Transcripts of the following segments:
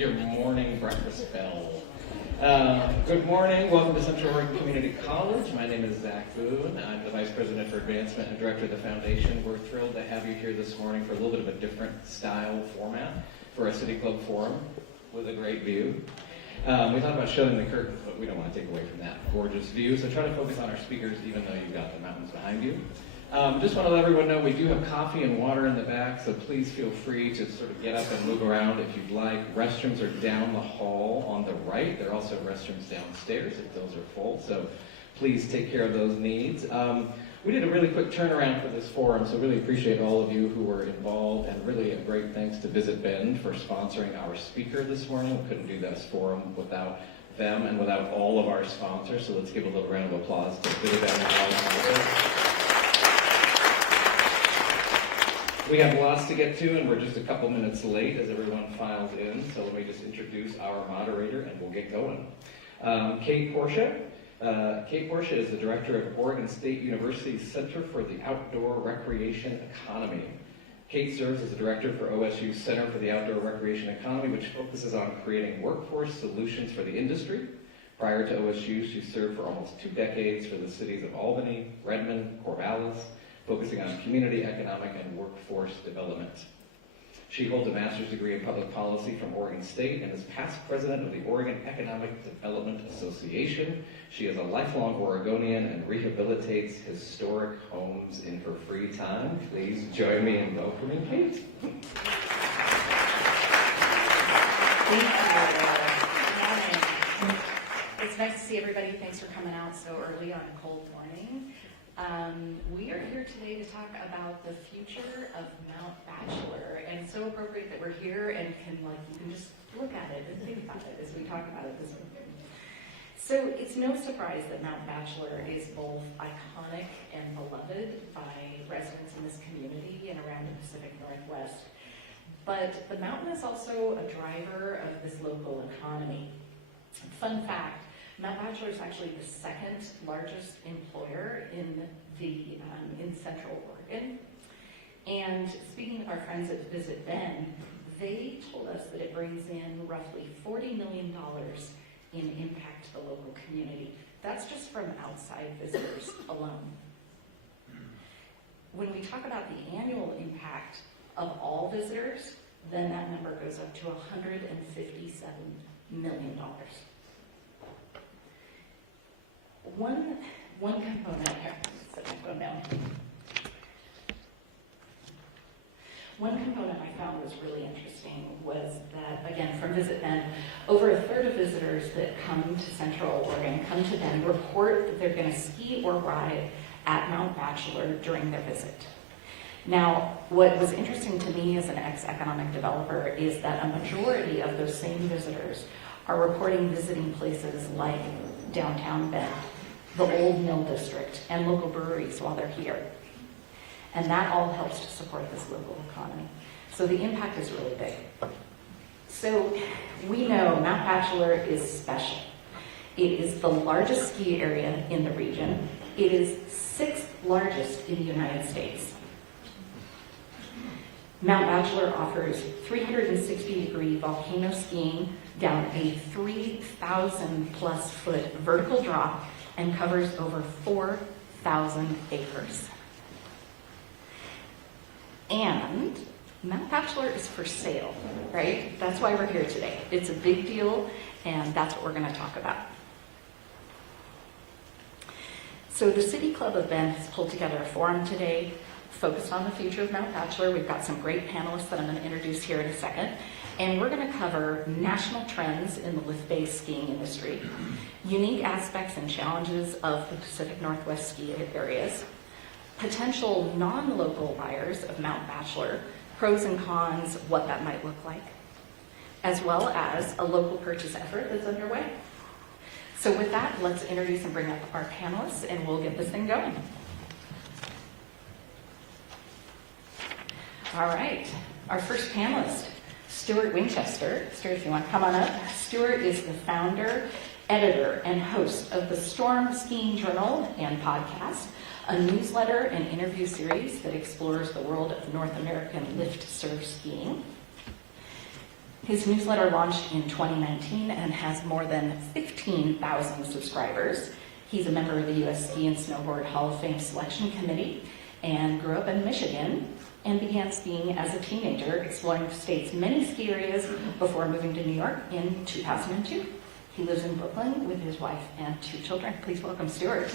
Your morning breakfast bell. Good morning. Welcome to Central Oregon Community College. My name is Zach Boone. I'm the Vice President for Advancement and Director of the Foundation. We're thrilled to have you here this morning for a little bit of a different style format for a City Club Forum with a great view. We thought about shutting the curtains, but we don't want to take away from that gorgeous view, so try to focus on our speakers even though you've got the mountains behind you. Just want to let everyone know we do have coffee and water in the back, so please feel free to sort of get up and move around if you'd like. Restrooms are down the hall on the right. There are also restrooms downstairs if those are full, so please take care of those needs. We did a really quick turnaround for this forum, so really appreciate all of you who were involved, and really a great thanks to Visit Bend for sponsoring our speaker this morning. We couldn't do this forum without them and without all of our sponsors, so let's give a little round of applause to Visit Bend and all sponsors. We have lots to get to, and we're just a couple minutes late as everyone files in, so let me just introduce our moderator and we'll get going. Kate Portia. Kate Portia is the director of Oregon State University's Center for the Outdoor Recreation Economy. Kate serves as the director for OSU's Center for the Outdoor Recreation Economy, which focuses on creating workforce solutions for the industry. Prior to OSU, she served for almost 2 decades for the cities of Albany, Redmond, Corvallis, focusing on community, economic, and workforce development. She holds a master's degree in public policy from Oregon State and is past president of the Oregon Economic Development Association. She is a lifelong Oregonian and rehabilitates historic homes in her free time. Please join me in welcoming Kate. Thank you. It's nice to see everybody. Thanks for coming out so early on a cold morning. We are here today to talk about the future of Mount Bachelor, and it's so appropriate that we're here and you can just look at it and think about it as we talk about it this morning. So it's no surprise that Mount Bachelor is both iconic and beloved by residents in this community and around the Pacific Northwest. But the mountain is also a driver of this local economy. Fun fact, Mount Bachelor is actually the second largest employer in Central Oregon. And speaking of our friends at Visit Bend, they told us that it brings in roughly $40 million in impact to the local community. That's just from outside visitors alone. When we talk about the annual impact of all visitors, then that number goes up to $157 million. One component here, One component I found was really interesting was that, again, from Visit Bend, over a third of visitors that come to Central Oregon, come to Bend, report that they're going to ski or ride at Mount Bachelor during their visit. Now, what was interesting to me as an ex-economic developer is that a majority of those same visitors are reporting visiting places like downtown Bend, the Old Mill District, and local breweries while they're here. And that all helps to support this local economy. So the impact is really big. So we know Mount Bachelor is special. It is the largest ski area in the region. It is 6th largest in the United States. Mount Bachelor offers 360-degree volcano skiing down a 3,000 plus foot vertical drop and covers over 4,000 acres. And Mount Bachelor is for sale, right? That's why we're here today. It's a big deal, and that's what we're going to talk about. So the City Club of Bend has pulled together a forum today focused on the future of Mount Bachelor. We've got some great panelists that I'm going to introduce here in a second. And we're going to cover national trends in the lift-based skiing industry, unique aspects and challenges of the Pacific Northwest ski areas, potential non-local buyers of Mount Bachelor, pros and cons, what that might look like, as well as a local purchase effort that's underway. So with that, let's introduce and bring up our panelists, and we'll get this thing going. All right, our first panelist, Stuart Winchester. Stuart, if you want to come on up. Stuart is the founder, editor, and host of the Storm Skiing Journal and podcast, a newsletter and interview series that explores the world of North American lift surf skiing. His newsletter launched in 2019 and has more than 15,000 subscribers. He's a member of the U.S. Ski and Snowboard Hall of Fame Selection Committee and grew up in Michigan and began skiing as a teenager, exploring the state's many ski areas before moving to New York in 2002. He lives in Brooklyn with his wife and 2 children. Please welcome Stuart.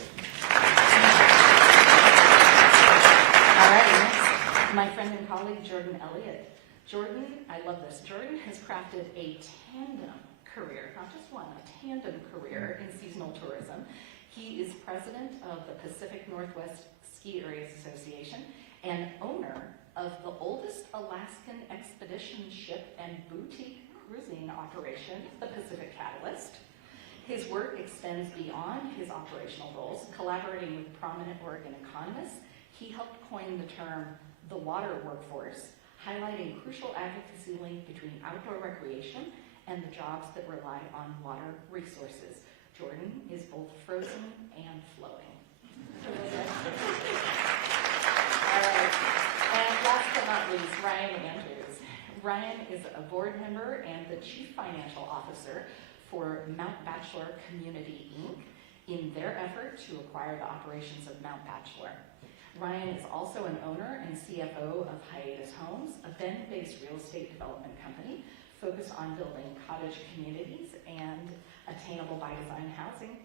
All right, next, my friend and colleague, Jordan Elliott. Jordan, I love this. Jordan has crafted a tandem career, not just one, a tandem career in seasonal tourism. He is president of the Pacific Northwest Ski Areas Association and owner of the oldest Alaskan expedition ship and boutique cruising operation, the Pacific Panelist. His work extends beyond his operational roles. Collaborating with prominent Oregon economists, he helped coin the term the water workforce, highlighting crucial advocacy link between outdoor recreation and the jobs that rely on water resources. Jordan is both frozen and flowing. All right. And last but not least, Ryan Andrews. Ryan is a board member and the chief financial officer for Mount Bachelor Community, Inc. in their effort to acquire the operations of Mount Bachelor. Ryan is also an owner and CFO of Hiatus Homes, a Bend-based real estate development company focused on building cottage communities and attainable by design housing.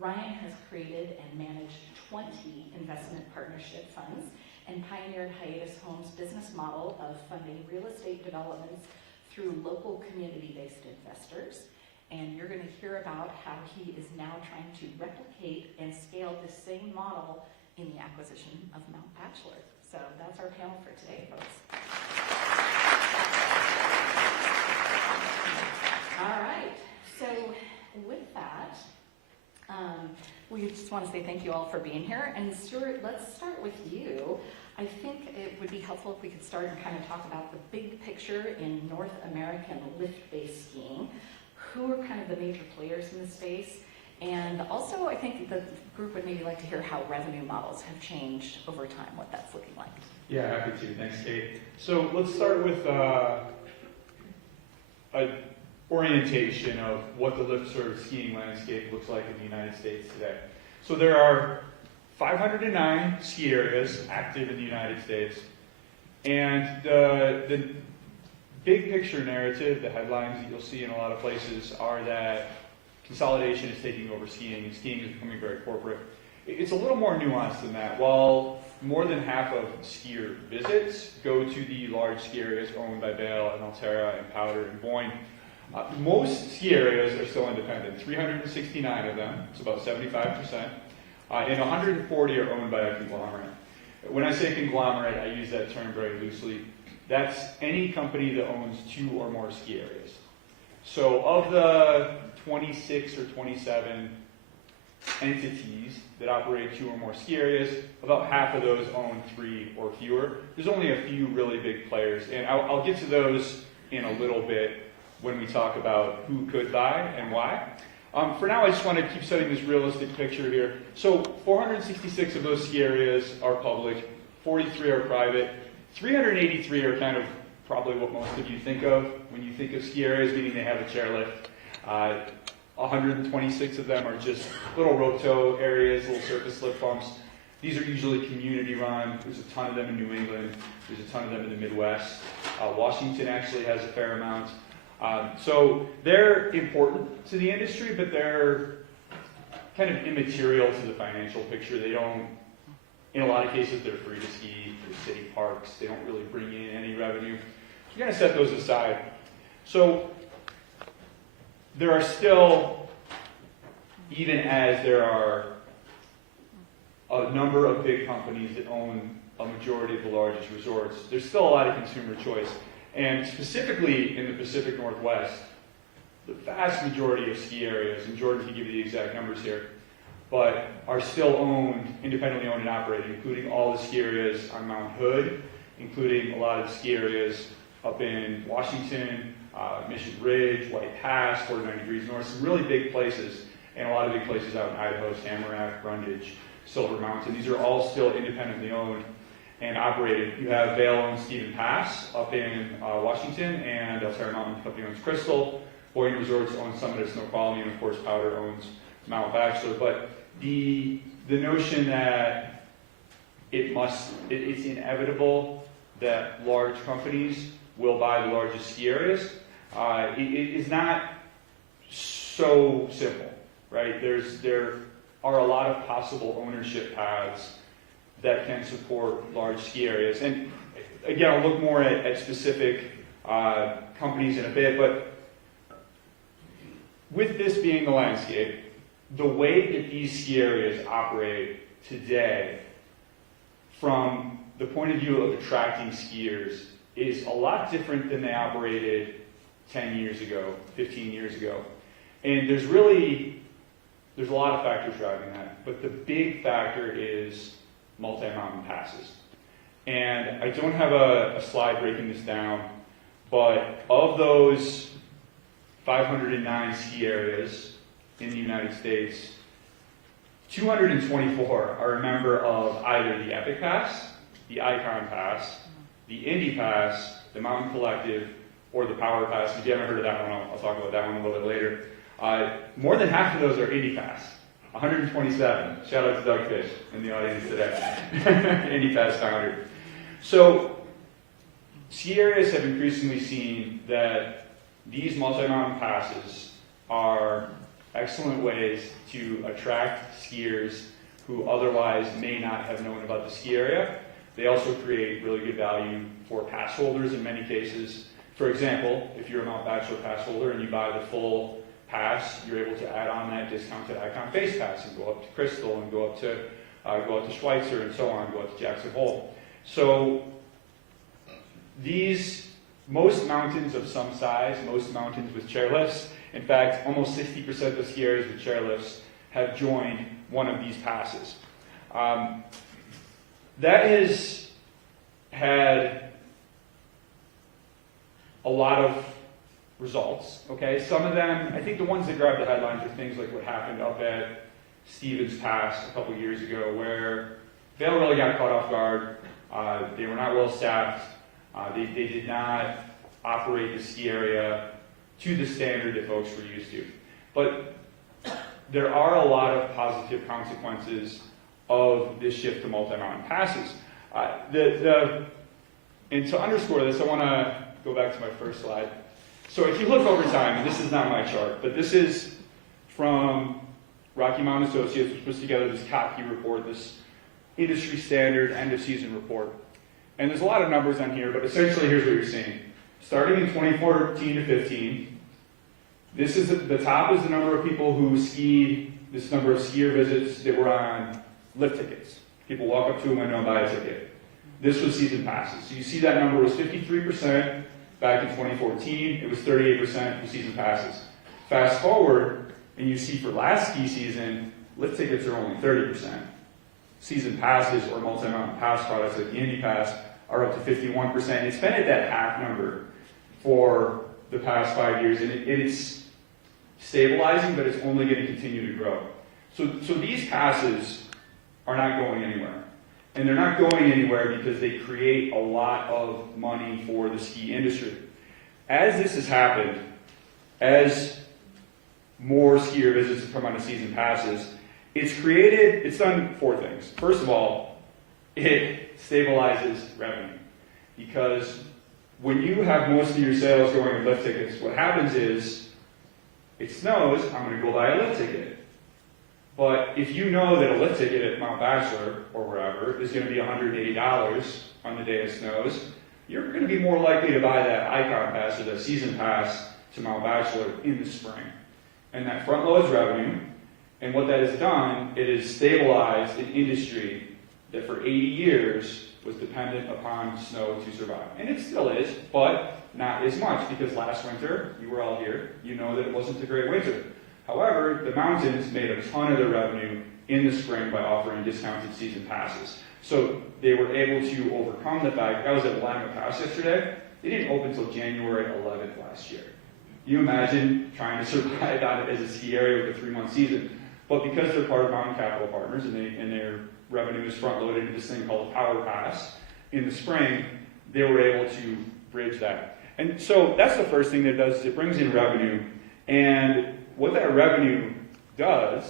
Ryan has created and managed 20 investment partnership funds and pioneered Hiatus Homes' business model of funding real estate developments through local community-based investors. And you're going to hear about how he is now trying to replicate and scale the same model in the acquisition of Mount Bachelor. So that's our panel for today, folks. All right, so with that, we just want to say thank you all for being here. And Stuart, let's start with you. I think it would be helpful if we could start and kind of talk about the big picture in North American lift-based skiing. Who are kind of the major players in the space? And also, I think the group would maybe like to hear how revenue models have changed over time, what that's looking like. Yeah, happy to. Thanks, Kate. So let's start with an orientation of what the lift-served skiing landscape looks like in the United States today. So there are 509 ski areas active in the United States, and the big picture narrative, the headlines that you'll see in a lot of places are that consolidation is taking over skiing, and skiing is becoming very corporate. It's a little more nuanced than that. While more than half of skier visits go to the large ski areas owned by Vail and Alterra and Powder and Boyne, most ski areas are still independent. 369 of them, it's about 75%, and 140 are owned by a conglomerate. When I say conglomerate, I use that term very loosely. That's any company that owns 2 or more ski areas. So of the 26 or 27 entities that operate 2 or more ski areas, about half of those own 3 or fewer. There's only a few really big players, and I'll get to those in a little bit when we talk about who could buy and why. For now, I just want to keep setting this realistic picture here. So 466 of those ski areas are public, 43 are private, 383 are kind of probably what most of you think of when you think of ski areas, meaning they have a chairlift. 126 of them are just little rope tow areas, little surface slip bumps. These are usually community run. There's a ton of them in New England. There's a ton of them in the Midwest. Washington actually has a fair amount. So they're important to the industry, but they're kind of immaterial to the financial picture. They don't, in a lot of cases, they're free to ski. They're city parks. They don't really bring in any revenue. So you're going to set those aside. So there are still, even as there are a number of big companies that own a majority of the largest resorts, there's still a lot of consumer choice. And specifically in the Pacific Northwest, the vast majority of ski areas, and Jordan can give you the exact numbers here, but are still owned, independently owned and operated, including all the ski areas on Mount Hood, including a lot of the ski areas up in Washington, Mission Ridge, White Pass, 49 Degrees North, some really big places, and a lot of big places out in Idaho, Tamarack, Brundage, Silver Mountain. These are all still independently owned and operated. You have Vail owns Stephen Pass up in Washington, and Alterra Mountain Company owns Crystal. Boyne Resorts owns Summit at Snoqualmie, and of course Powder owns Mount Bachelor. But the notion that it's inevitable that large companies will buy the largest ski areas is not so simple, right? There are a lot of possible ownership paths that can support large ski areas. And again, I'll look more at specific companies in a bit, but with this being the landscape, the way that these ski areas operate today, from the point of view of attracting skiers, is a lot different than they operated 10 years ago, 15 years ago. And there's a lot of factors driving that, but the big factor is multi-mountain passes. And I don't have a slide breaking this down, but of those 509 ski areas in the United States, 224 are a member of either the Epic Pass, the Icon Pass, the Indy Pass, the Mountain Collective, or the Power Pass. If you haven't heard of that one, I'll talk about that one a little bit later. More than half of those are Indy Pass, 127. Shout out to Doug Fish in the audience today, Indy Pass founder. So ski areas have increasingly seen that these multi-mountain passes are excellent ways to attract skiers who otherwise may not have known about the ski area. They also create really good value for pass holders in many cases. For example, if you're a Mount Bachelor pass holder and you buy the full pass, you're able to add on that discounted Icon Face Pass and go up to Crystal and go up to Schweitzer and so on, go up to Jackson Hole. So most mountains of some size, most mountains with chairlifts, in fact, almost 60% of ski areas with chairlifts have joined one of these passes. That has had a lot of results, okay? Some of them, I think the ones that grab the headlines are things like what happened up at Stevens Pass a couple years ago, where Vail really got caught off guard. They were not well staffed. They did not operate the ski area to the standard that folks were used to. But there are a lot of positive consequences of this shift to multi-mountain passes. And to underscore this, I want to go back to my first slide. So if you look over time, and this is not my chart, but this is from Rocky Mountain Associates, which puts together this COPKey report, this industry standard end of season report. And there's a lot of numbers on here, but essentially here's what you're seeing. Starting in 2014 to 15, this is the top is the number of people who skied, this number of skier visits that were on lift tickets. People walk up to a window and buy a ticket. This was season passes. So you see that number was 53% back in 2014. It was 38% for season passes. Fast forward, and you see for last ski season, lift tickets are only 30%. Season passes or multi-mountain pass products like the Indy Pass are up to 51%. It's been at that half number for the past 5 years, and it's stabilizing, but it's only going to continue to grow. So these passes are not going anywhere. And they're not going anywhere because they create a lot of money for the ski industry. As this has happened, as more skier visits have come onto season passes, it's done four things. First of all, it stabilizes revenue. Because when you have most of your sales going to lift tickets, what happens is, it snows, I'm going to go buy a lift ticket. But if you know that a lift ticket at Mount Bachelor or wherever is going to be $180 on the day it snows, you're going to be more likely to buy that Icon Pass or that season pass to Mount Bachelor in the spring. And that front loads revenue. And what that has done, it has stabilized an industry that for 80 years was dependent upon snow to survive. And it still is, but not as much, because last winter, you were all here, you know that it wasn't a great winter. However, the mountains made a ton of their revenue in the spring by offering discounted season passes. So they were able to overcome the fact, I was at Willamette Pass yesterday, they didn't open until January 11th last year. You imagine trying to survive out as a ski area with a 3-month season. But because they're part of Mountain Capital Partners and their revenue is front-loaded into this thing called a Power Pass, in the spring, they were able to bridge that. And so that's the first thing that it does, is it brings in revenue. And what that revenue does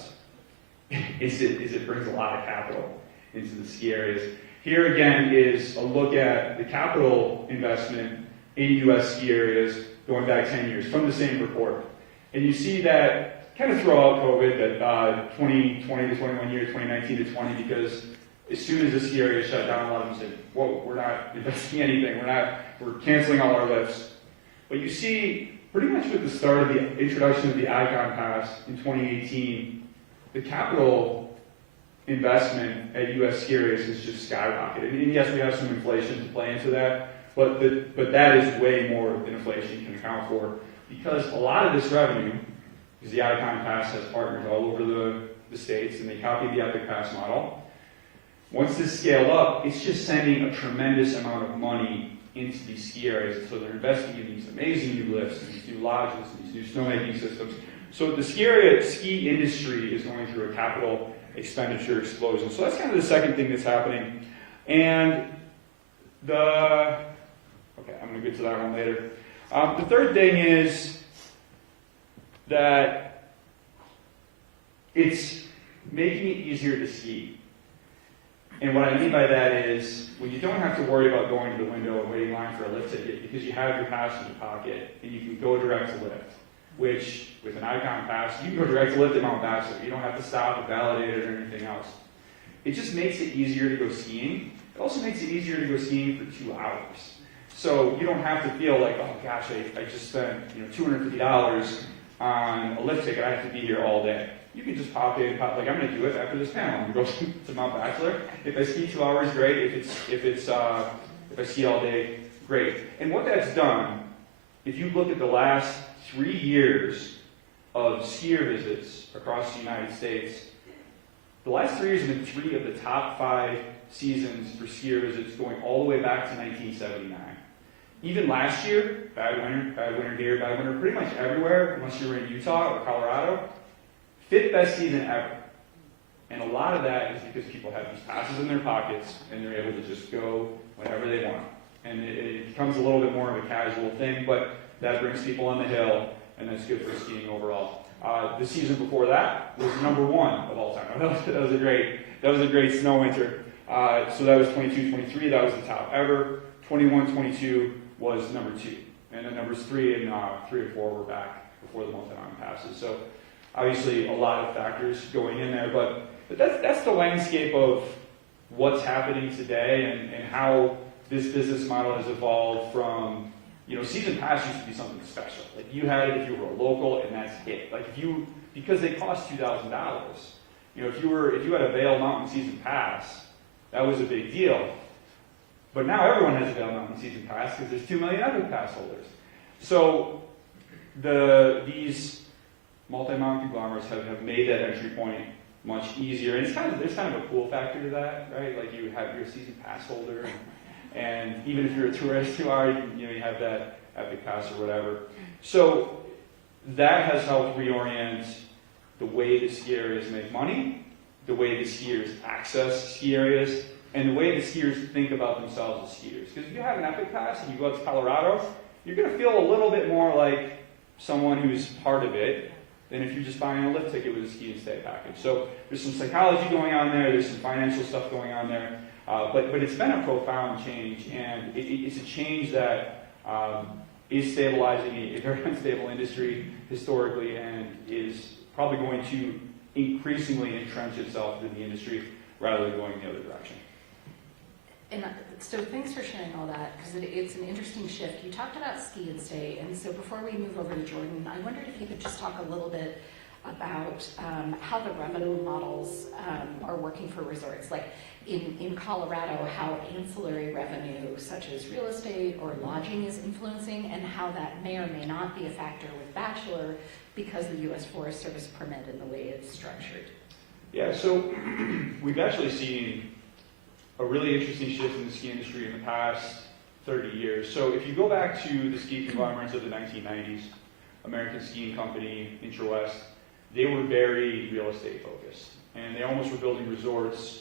is it brings a lot of capital into the ski areas. Here again is a look at the capital investment in U.S. ski areas going back 10 years from the same report. And you see that, kind of throw out COVID, that 2020 to 21 years, 2019 to 20, because as soon as the ski area shut down, a lot of them said, whoa, we're not investing anything, we're canceling all our lifts. But you see, pretty much with the start of the introduction of the Icon Pass in 2018, the capital investment at U.S. ski areas has just skyrocketed. And yes, we have some inflation to play into that, but that is way more than inflation can account for, because a lot of this revenue, because the Icon Pass has partners all over the states, and they copied the Epic Pass model. Once this scaled up, it's just sending a tremendous amount of money into these ski areas. So they're investing in these amazing new lifts, and these new lodges, and these new snowmaking systems. So the ski industry is going through a capital expenditure explosion. So that's kind of the second thing that's happening. And okay, I'm going to get to that one later. The third thing is that it's making it easier to ski. And what I mean by that is, when you don't have to worry about going to the window and waiting in line for a lift ticket, because you have your pass in your pocket, and you can go direct to lift, which, with an Icon Pass, you can go direct to lift at Mount Bachelor. You don't have to stop and validate it or anything else. It just makes it easier to go skiing. It also makes it easier to go skiing for 2 hours. So you don't have to feel like, oh gosh, I just spent $250 on a lift ticket, I have to be here all day. You can just pop in, like I'm going to do it after this panel. I'm going to go to Mount Bachelor. If I ski 2 hours, great. If I ski all day, great. And what that's done, if you look at the last 3 years of skier visits across the United States, the last 3 years have been 3 of the top 5 seasons for skier visits, going all the way back to 1979. Even last year, bad winter here, bad winter pretty much everywhere, unless you were in Utah or Colorado. 5th best season ever. And a lot of that is because people have these passes in their pockets and they're able to just go whenever they want. And it becomes a little bit more of a casual thing, but that brings people on the hill, and that's good for skiing overall. The season before that was number 1 of all time. That was a great snow winter. So that was 22-23, that was the top ever. 21-22 was number 2. And then numbers 3 and 4 were back before the multi-mountain passes. So obviously, a lot of factors going in there, but that's the landscape of what's happening today and how this business model has evolved from, season pass used to be something special. Like you had it if you were a local, and that's it. Like because they cost $2,000. If you had a Vail Mountain season pass, that was a big deal. But now everyone has a Vail Mountain season pass because there's 2 million Epic Pass holders. So these multi-mountain conglomerates have made that entry point much easier. And there's kind of a cool factor to that, right? Like you have your season pass holder, and even if you're a tourist you have that Epic Pass or whatever. So that has helped reorient the way the ski areas make money, the way the skiers access ski areas, and the way the skiers think about themselves as skiers. Because if you have an Epic Pass and you go out to Colorado, you're going to feel a little bit more like someone who's part of it than if you're just buying a lift ticket with a ski and stay package. So there's some psychology going on there, there's some financial stuff going on there, but it's been a profound change, and it's a change that is stabilizing a very unstable industry historically, and is probably going to increasingly entrench itself in the industry rather than going the other direction. And so thanks for sharing all that, because it's an interesting shift. You talked about ski and stay, and so before we move over to Jordan, I wondered if you could just talk a little bit about how the revenue models are working for resorts. Like in Colorado, how ancillary revenue, such as real estate or lodging, is influencing, and how that may or may not be a factor with Bachelor because the U.S. Forest Service permit and the way it's structured. Yeah, so we've actually seen a really interesting shift in the ski industry in the past 30 years. So if you go back to the ski conglomerates of the 1990s, American Skiing Company, Interwest, they were very real estate focused. And they almost were building resorts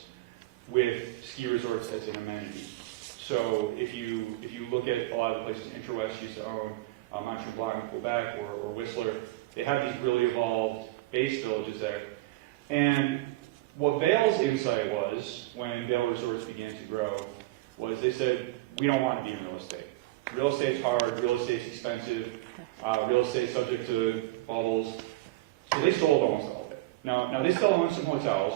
with ski resorts as an amenity. So if you look at a lot of the places Interwest used to own, Mount Bachelor in Quebec or Whistler, they have these really evolved base villages there. And what Vail's insight was, when Vail Resorts began to grow, was they said, we don't want to be in real estate. Real estate's hard, real estate's expensive, real estate's subject to bubbles. So they sold almost all of it. Now they still own some hotels,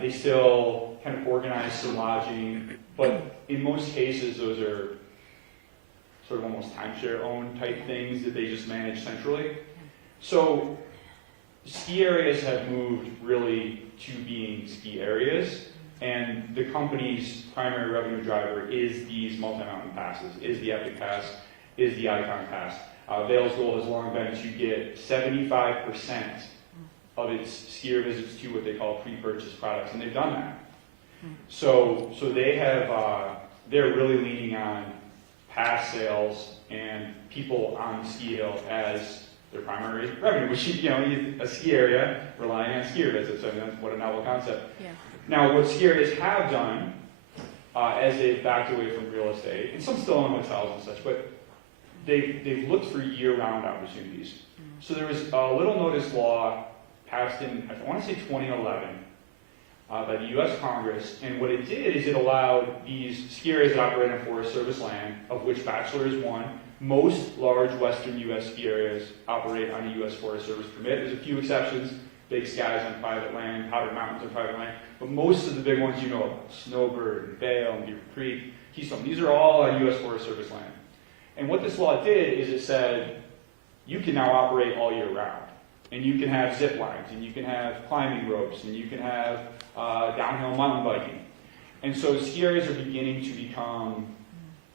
They still kind of organize some lodging, but in most cases, those are sort of almost timeshare owned type things that they just manage centrally. So ski areas have moved really to being ski areas, and the company's primary revenue driver is these multi-mountain passes, is the Epic Pass, is the Icon Pass. Vail's goal has long been to get 75% of its skier visits to what they call pre-purchase products, and they've done that. So they have, they're really leaning on pass sales and people on the ski hill as their primary revenue, which, a ski area relying on skier visits. I mean, that's what a novel concept. Yeah. Now, what ski areas have done, as they've backed away from real estate, and some still own hotels and such, but they've looked for year-round opportunities. So there was a little notice law passed in, I want to say 2011, by the U.S. Congress, and what it did is it allowed these ski areas that operate on Forest Service land, of which Bachelor is one. Most large western U.S. ski areas operate on a U.S. Forest Service permit. There's a few exceptions, Big Skies on private land, Powder Mountains on private land, but most of the big ones Snowbird, and Vail, and Beaver Creek, Keystone, these are all on U.S. Forest Service land. And what this law did is it said, you can now operate all year round. And you can have zip lines, and you can have climbing ropes, and you can have downhill mountain biking. And so ski areas are beginning to become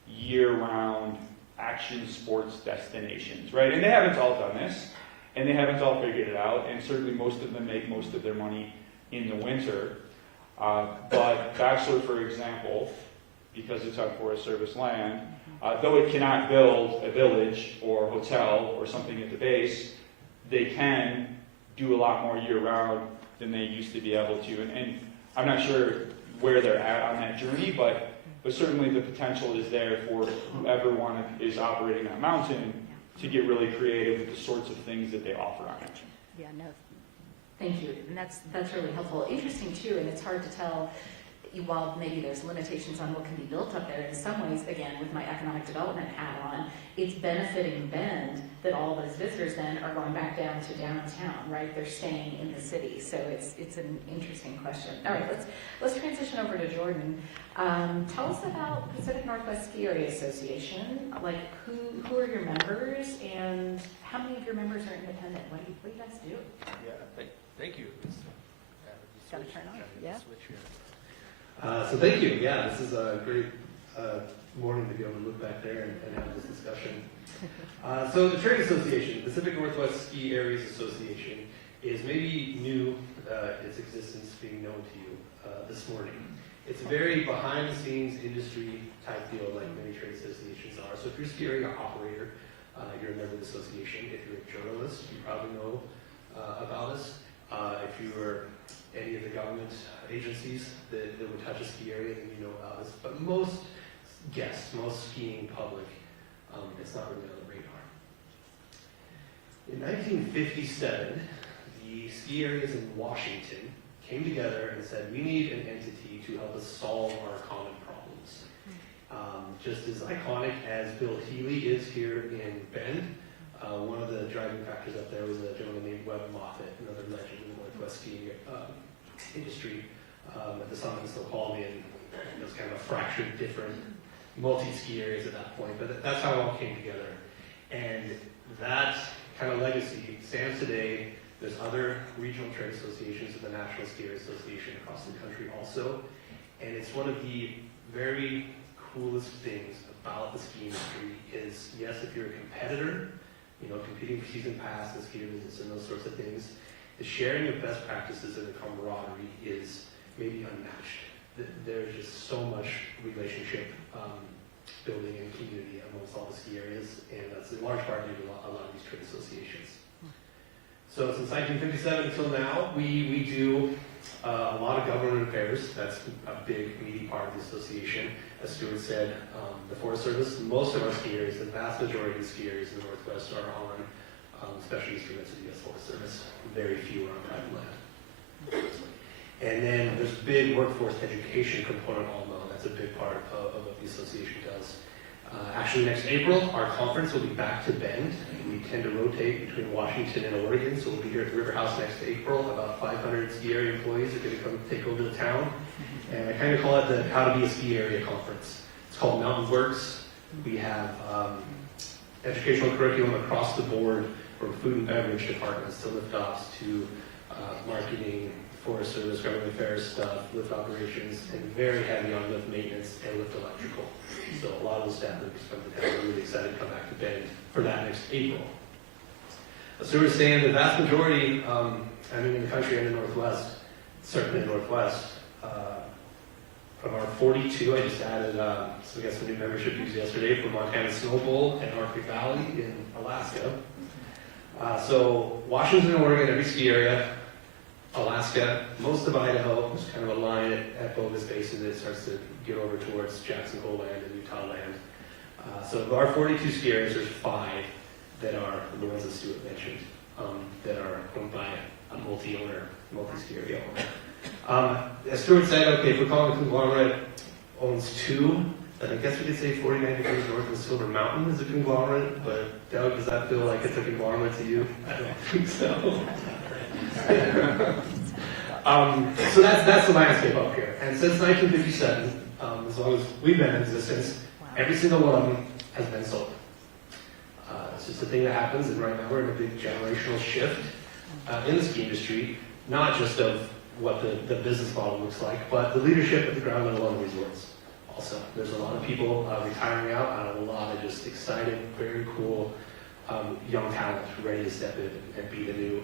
year-round action sports destinations, right? And they haven't all done this, and they haven't all figured it out, and certainly most of them make most of their money in the winter. But Bachelor, for example, because it's on Forest Service land, though it cannot build a village or hotel or something at the base, they can do a lot more year-round than they used to be able to. And I'm not sure where they're at on that journey, but certainly the potential is there for whoever is operating that mountain to get really creative with the sorts of things that they offer on it. Yeah, no. Thank you, and that's really helpful. Interesting too, and it's hard to tell, while maybe there's limitations on what can be built up there, in some ways, again, with my economic development hat on, it's benefiting Bend that all those visitors then are going back down to downtown, right? They're staying in the city, so it's an interesting question. All right, let's transition over to Jordan. Tell us about Pacific Northwest Ski Area Association. Like, who are your members, and how many of your members are independent? What do you guys do? Yeah, thank you. Gotta turn on, yeah. Switch here. So thank you. Yeah, this is a great morning to be able to look back there and have this discussion. So the Trade Association, Pacific Northwest Ski Areas Association, is maybe new, its existence being known to you this morning. It's a very behind-the-scenes industry type deal like many trade associations are. So if you're a ski area operator, you're a member of the association. If you're a journalist, you probably know about us. If you were any of the government agencies that would touch a ski area, then you know about us. But most guests, most skiing public, it's not really on the radar. In 1957, the ski areas in Washington came together and said, we need an entity to help us solve our common problems. Just as iconic as Bill Healy is here in Bend, one of the driving factors up there was a gentleman named Webb Moffett, another legend in the Northwest skiing industry. At the summit, still called me, and it was kind of a fractured, different multi-ski areas at that point. But that's how it all came together. And that kind of legacy stands today. There's other regional trade associations of the National Ski Area Association across the country also. And it's one of the very coolest things about the ski industry is, yes, if you're a competitor, competing for season pass and ski visits and those sorts of things, the sharing of best practices and the camaraderie is maybe unmatched. There's just so much relationship building and community amongst all the ski areas, and that's in large part due to a lot of these trade associations. So since 1957 until now, we do a lot of government affairs. That's a big, meaty part of the association. As Stuart said, the Forest Service, most of our ski areas, the vast majority of the ski areas in the Northwest are on special use permits of the U.S. Forest Service. Very few are on private land. And then there's a big workforce education component also. That's a big part of what the association does. Actually, next April, our conference will be back to Bend. We tend to rotate between Washington and Oregon, so we'll be here at the River House next April. About 500 ski area employees are going to come take over the town. And I kind of call it the How to Be a Ski Area Conference. It's called Mountain Works. We have educational curriculum across the board from food and beverage departments to lift offs to marketing, Forest Service, government affairs stuff, lift operations, and very heavy on lift maintenance and lift electrical. So a lot of the staff members come to town. We're really excited to come back to Bend for that next April. So we're saying the vast majority, in the country and the Northwest, certainly the Northwest, from our 42, I just added, so we got some new membership dues yesterday from Montana Snow Bowl and Arctic Valley in Alaska. So Washington, Oregon, every ski area, Alaska, most of Idaho, there's kind of a line at Bogus Basin that starts to get over towards Jackson Hole land and Utah land. So of our 42 ski areas, there's 5 that are the ones that Stuart mentioned, that are owned by a multi-owner, multi-ski area owner. As Stuart said, okay, if we're calling the conglomerate owns 2, then I guess we could say 49 degrees north of Silver Mountain is a conglomerate, but Doug, does that feel like it's a conglomerate to you? I don't think so. So that's the landscape up here. And since 1957, as long as we've been in existence, every single one of them has been sold. It's just a thing that happens, and right now we're in a big generational shift in the ski industry, not just of what the business model looks like, but the leadership at the ground level on the resorts. Also, there's a lot of people retiring out, and a lot of just excited, very cool young talent ready to step in and be the new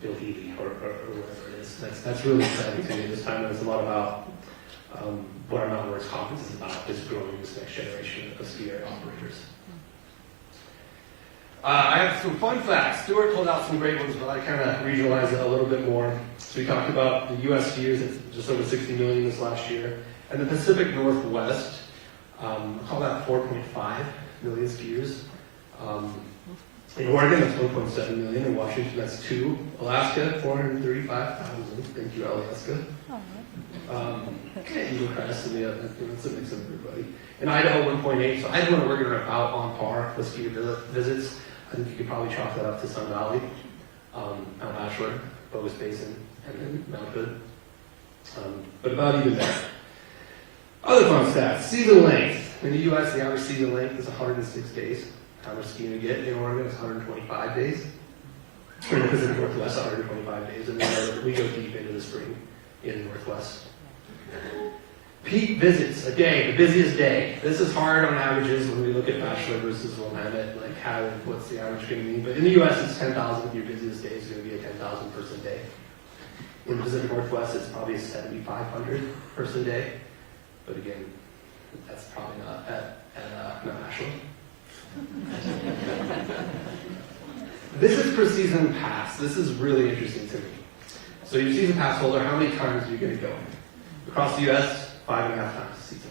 Bill Healy or whatever it is. That's really exciting to me this time. It's a lot about what our Mountain Works conference is about, is growing this next generation of ski area operators. I have some fun facts. Stuart pulled out some great ones, but I kind of regionalized it a little bit more. So we talked about the U.S. skiers at just over 60 million this last year. And the Pacific Northwest, I call that 4.5 million skiers. In Oregon, that's 1.7 million. In Washington, that's 2. Alaska, 435,000. Thank you, Alaska. Eagle Crest, and that's a mix of everybody. In Idaho, 1.8. So Idaho and Oregon are about on par with ski visits. I think you could probably chalk that up to Sun Valley, Mount Bachelor, Bogus Basin, and then Mount Hood. But about even there. Other fun stats. Season length. In the U.S., the average season length is 106 days. How much skiing we get in Oregon is 125 days. In the Pacific Northwest, 125 days. And then we go deep into the spring in the Northwest. Peak visits, a day, the busiest day. This is hard on averages when we look at Bachelor versus Willamette, like what's the average going to be. But in the U.S., it's 10,000. Your busiest day is going to be a 10,000 person day. In the Pacific Northwest, it's probably a 7,500 person day. But again, that's probably not at Mount Bachelor. This is per season pass. This is really interesting to me. So your season pass holder, how many times are you going to go? Across the U.S., 5.5 times a season.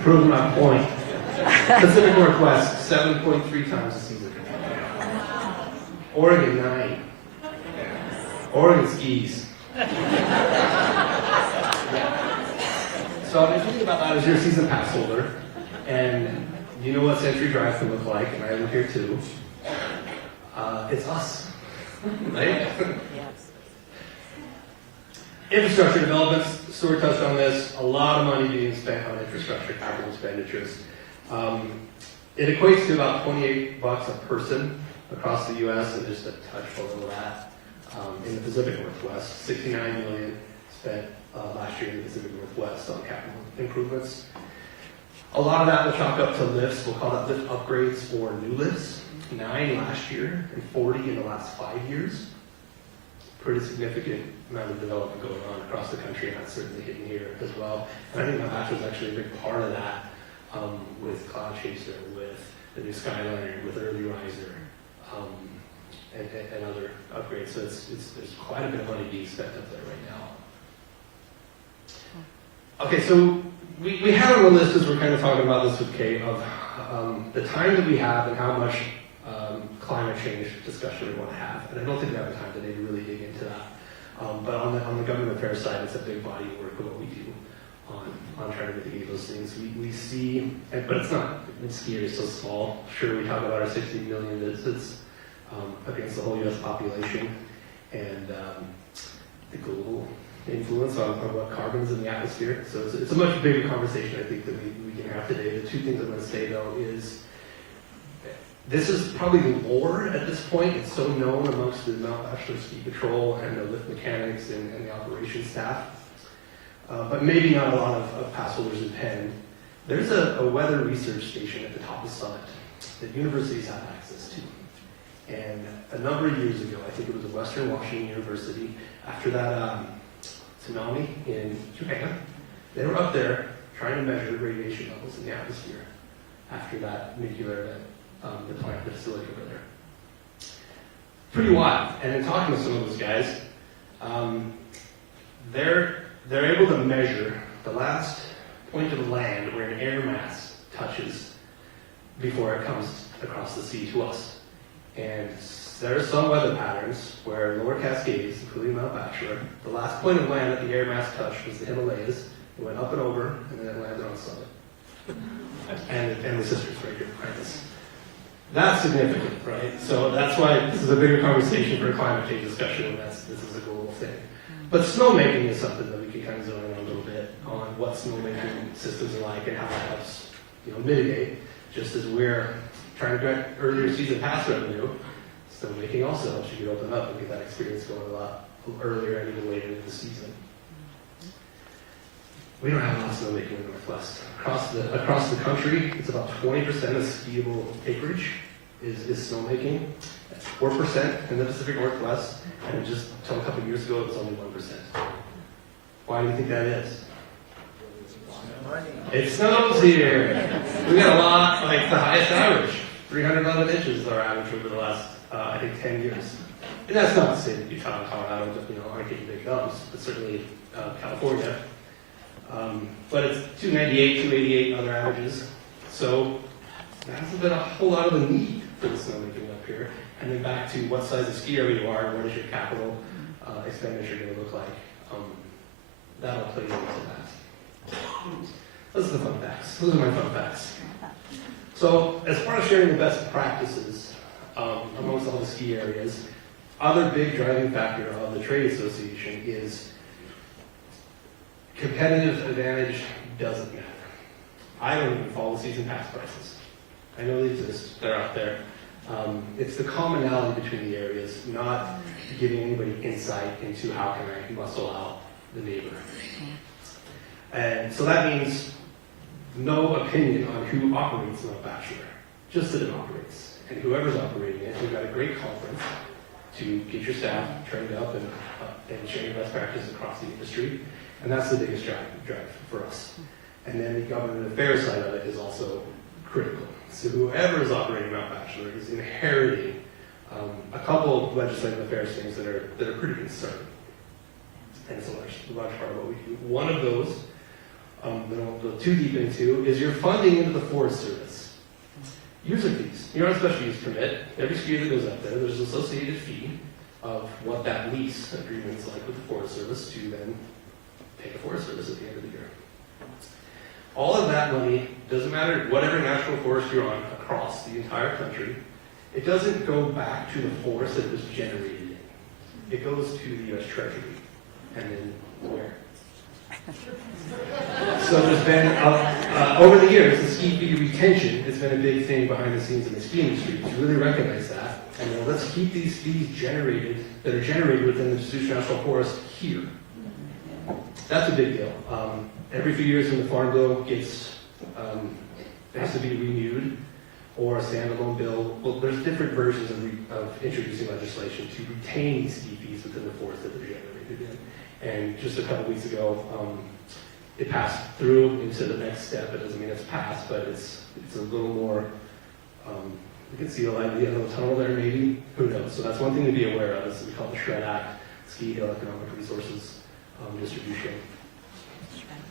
Proving my point. Pacific Northwest, 7.3 times a season. Oregon, 9. Oregon skis. So if you think about that as your season pass holder, and you know what Century Drive can look like, and I live here too, it's us, right? Infrastructure developments, Stuart touched on this, a lot of money being spent on infrastructure, capital expenditures. It equates to about $28 a person across the U.S. and just a touch below that in the Pacific Northwest. $69 million spent last year in the Pacific Northwest on capital improvements. A lot of that will chalk up to lifts. We'll call that lift upgrades or new lifts. 9 last year and 40 in the last 5 years. Pretty significant amount of development going on across the country, and that's certainly hitting here as well. And I think Mount Bachelor is actually a big part of that with Cloud Chaser, with the new Skyliner, with Early Riser, and other upgrades. So there's quite a bit of money being spent up there right now. Okay, so we had on the list, as we're kind of talking about this with Kate, of the time that we have and how much climate change discussion we want to have. And I don't think we have the time today to really dig into that. But on the government affairs side, it's a big body of work of what we do on on trying to mitigate those things. We see, but it's not, ski area is so small. Sure, we talk about our 60 million visits against the whole U.S. population and the global influence on what carbon's in the atmosphere. So it's a much bigger conversation, I think, that we can have today. The two things I'm going to say, though, is this is probably lore at this point. It's so known amongst the Mount Bachelor Ski Patrol and the lift mechanics and the operations staff. But maybe not a lot of pass holders in Penn. There's a weather research station at the top of the summit that universities have access to. And a number of years ago, I think it was at Western Washington University, after that tsunami in Japan, they were up there trying to measure radiation levels in the atmosphere after that nuclear event, the plant, the facility over there. Pretty wild. And in talking to some of those guys, they're able to measure the last point of land where an air mass touches before it comes across the sea to us. And there are some weather patterns where Lower Cascades, including Mount Bachelor, the last point of land that the air mass touched was the Himalayas. It went up and over, and then it landed on summit. And the sisters right here behind us. That's significant, right? So that's why this is a bigger conversation for a climate change discussion, and this is a global thing. But snowmaking is something that we can kind of zone in on a little bit on what snowmaking systems are like and how it helps, mitigate. Just as we're trying to get earlier season pass revenue, snowmaking also helps you get open up and get that experience going a lot earlier and even later in the season. We don't have a lot of snowmaking in the Northwest. Across the country, it's about 20% of skiable acreage is snowmaking. That's 4% in the Pacific Northwest, and just until a couple of years ago, it was only 1%. Why do you think that is? It snows here. We got a lot, like the highest average. 311 inches is our average over the last, I think, 10 years. And that's not to say that Utah and Colorado, aren't getting big dumps, but certainly California. But it's 298, 288 other averages. So there hasn't been a whole lot of a need for the snowmaking up here. And then back to what size of ski area you are, and what is your capital expenditure going to look like. That'll play into that. Those are the fun facts. Those are my fun facts. So as far as sharing the best practices amongst all the ski areas, other big driving factor of the trade association is competitive advantage doesn't matter. I don't even follow season pass prices. I know they exist. They're out there. It's the commonality between the areas, not giving anybody insight into how can I muscle out the neighbor. And so that means no opinion on who operates Mount Bachelor, just that it operates. And whoever's operating it, we've got a great conference to get your staff trained up and share your best practices across the industry. And that's the biggest drive for us. And then the government affairs side of it is also critical. So whoever is operating Mount Bachelor is inheriting a couple of legislative affairs things that are pretty concerning. And it's a large part of what we do. One of those, that I won't go too deep into, is your funding into the Forest Service. User fees. You're on a special use permit. Every skier that goes up there, there's an associated fee of what that lease agreement is like with the Forest Service to then pay the Forest Service at the end of the year. All of that money, doesn't matter whatever national forest you're on across the entire country, it doesn't go back to the forest that it was generated in. It goes to the U.S. Treasury. And then where? So there's been, over the years, the ski fee retention has been a big thing behind the scenes in the ski industry to really recognize that. And let's keep these fees that are generated within the Sioux National Forest here. That's a big deal. Every few years when the Farm Bill gets, has to be renewed, or a standalone bill, well, there's different versions of introducing legislation to retain these ski fees within the forest that they're generated in. And just a couple weeks ago, it passed through into the next step. It doesn't mean it's passed, but it's a little more, you can see the light at the end of the tunnel there maybe, who knows. So that's one thing to be aware of, is what we call the SHRED Act, Ski Hill Economic Resources Distribution.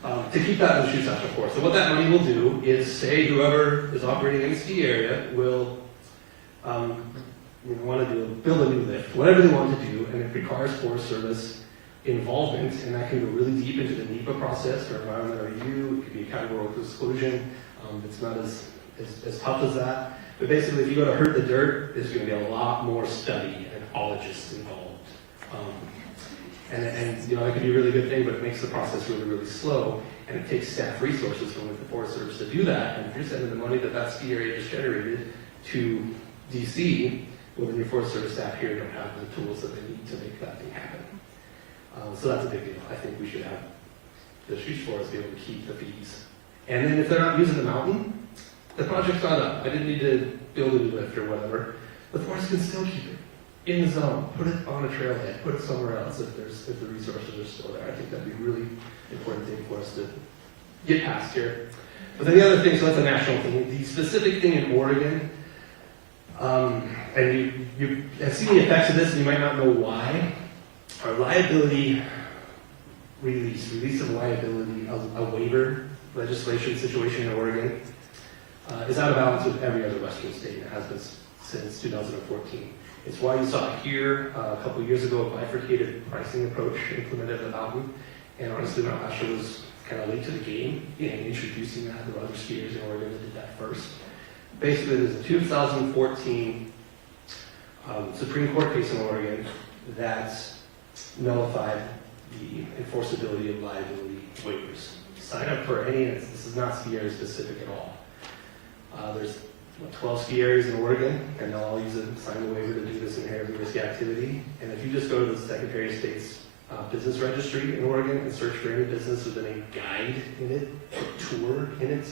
To keep that in the Sioux National Forest. So what that money will do is say whoever is operating in the ski area will want to build a new lift, whatever they want to do, and it requires Forest Service involvement, and that can go really deep into the NEPA process or environmental review. It could be a categorical exclusion. It's not as tough as that. But basically, if you go to hurt the dirt, there's going to be a lot more study and ecologists involved. And you know, that could be a really good thing, but it makes the process really, really slow. And it takes staff resources from the Forest Service to do that. And if you're sending the money that ski area just generated to DC, well, then your Forest Service staff here don't have the tools that they need to make that thing happen. So that's a big deal. I think we should have the Screech Forest be able to keep the fees. And then if they're not using the mountain, the project's not up. I didn't need to build a new lift or whatever. The forest can still keep it in the zone. Put it on a trailhead. Put it somewhere else if the resources are still there. I think that'd be a really important thing for us to get past here. But then the other thing, so that's a national thing. The specific thing in Oregon, and you have seen the effects of this, and you might not know why. Our liability release of liability, a waiver legislation situation in Oregon is out of balance with every other Western state. It has been since 2014. It's why you saw here a couple of years ago a bifurcated pricing approach implemented at the mountain. And honestly, Mount Bachelor was kind of late to the game in introducing that. There were other skiers in Oregon that did that first. Basically, there's a 2014 Supreme Court case in Oregon that nullified the enforceability of liability waivers. Sign up for any, this is not ski area specific at all. There's 12 ski areas in Oregon, and they'll all sign the waiver to do this inherently risky activity. And if you just go to the Secretary of State's business registry in Oregon and search for any business with a guide in it, a tour in it,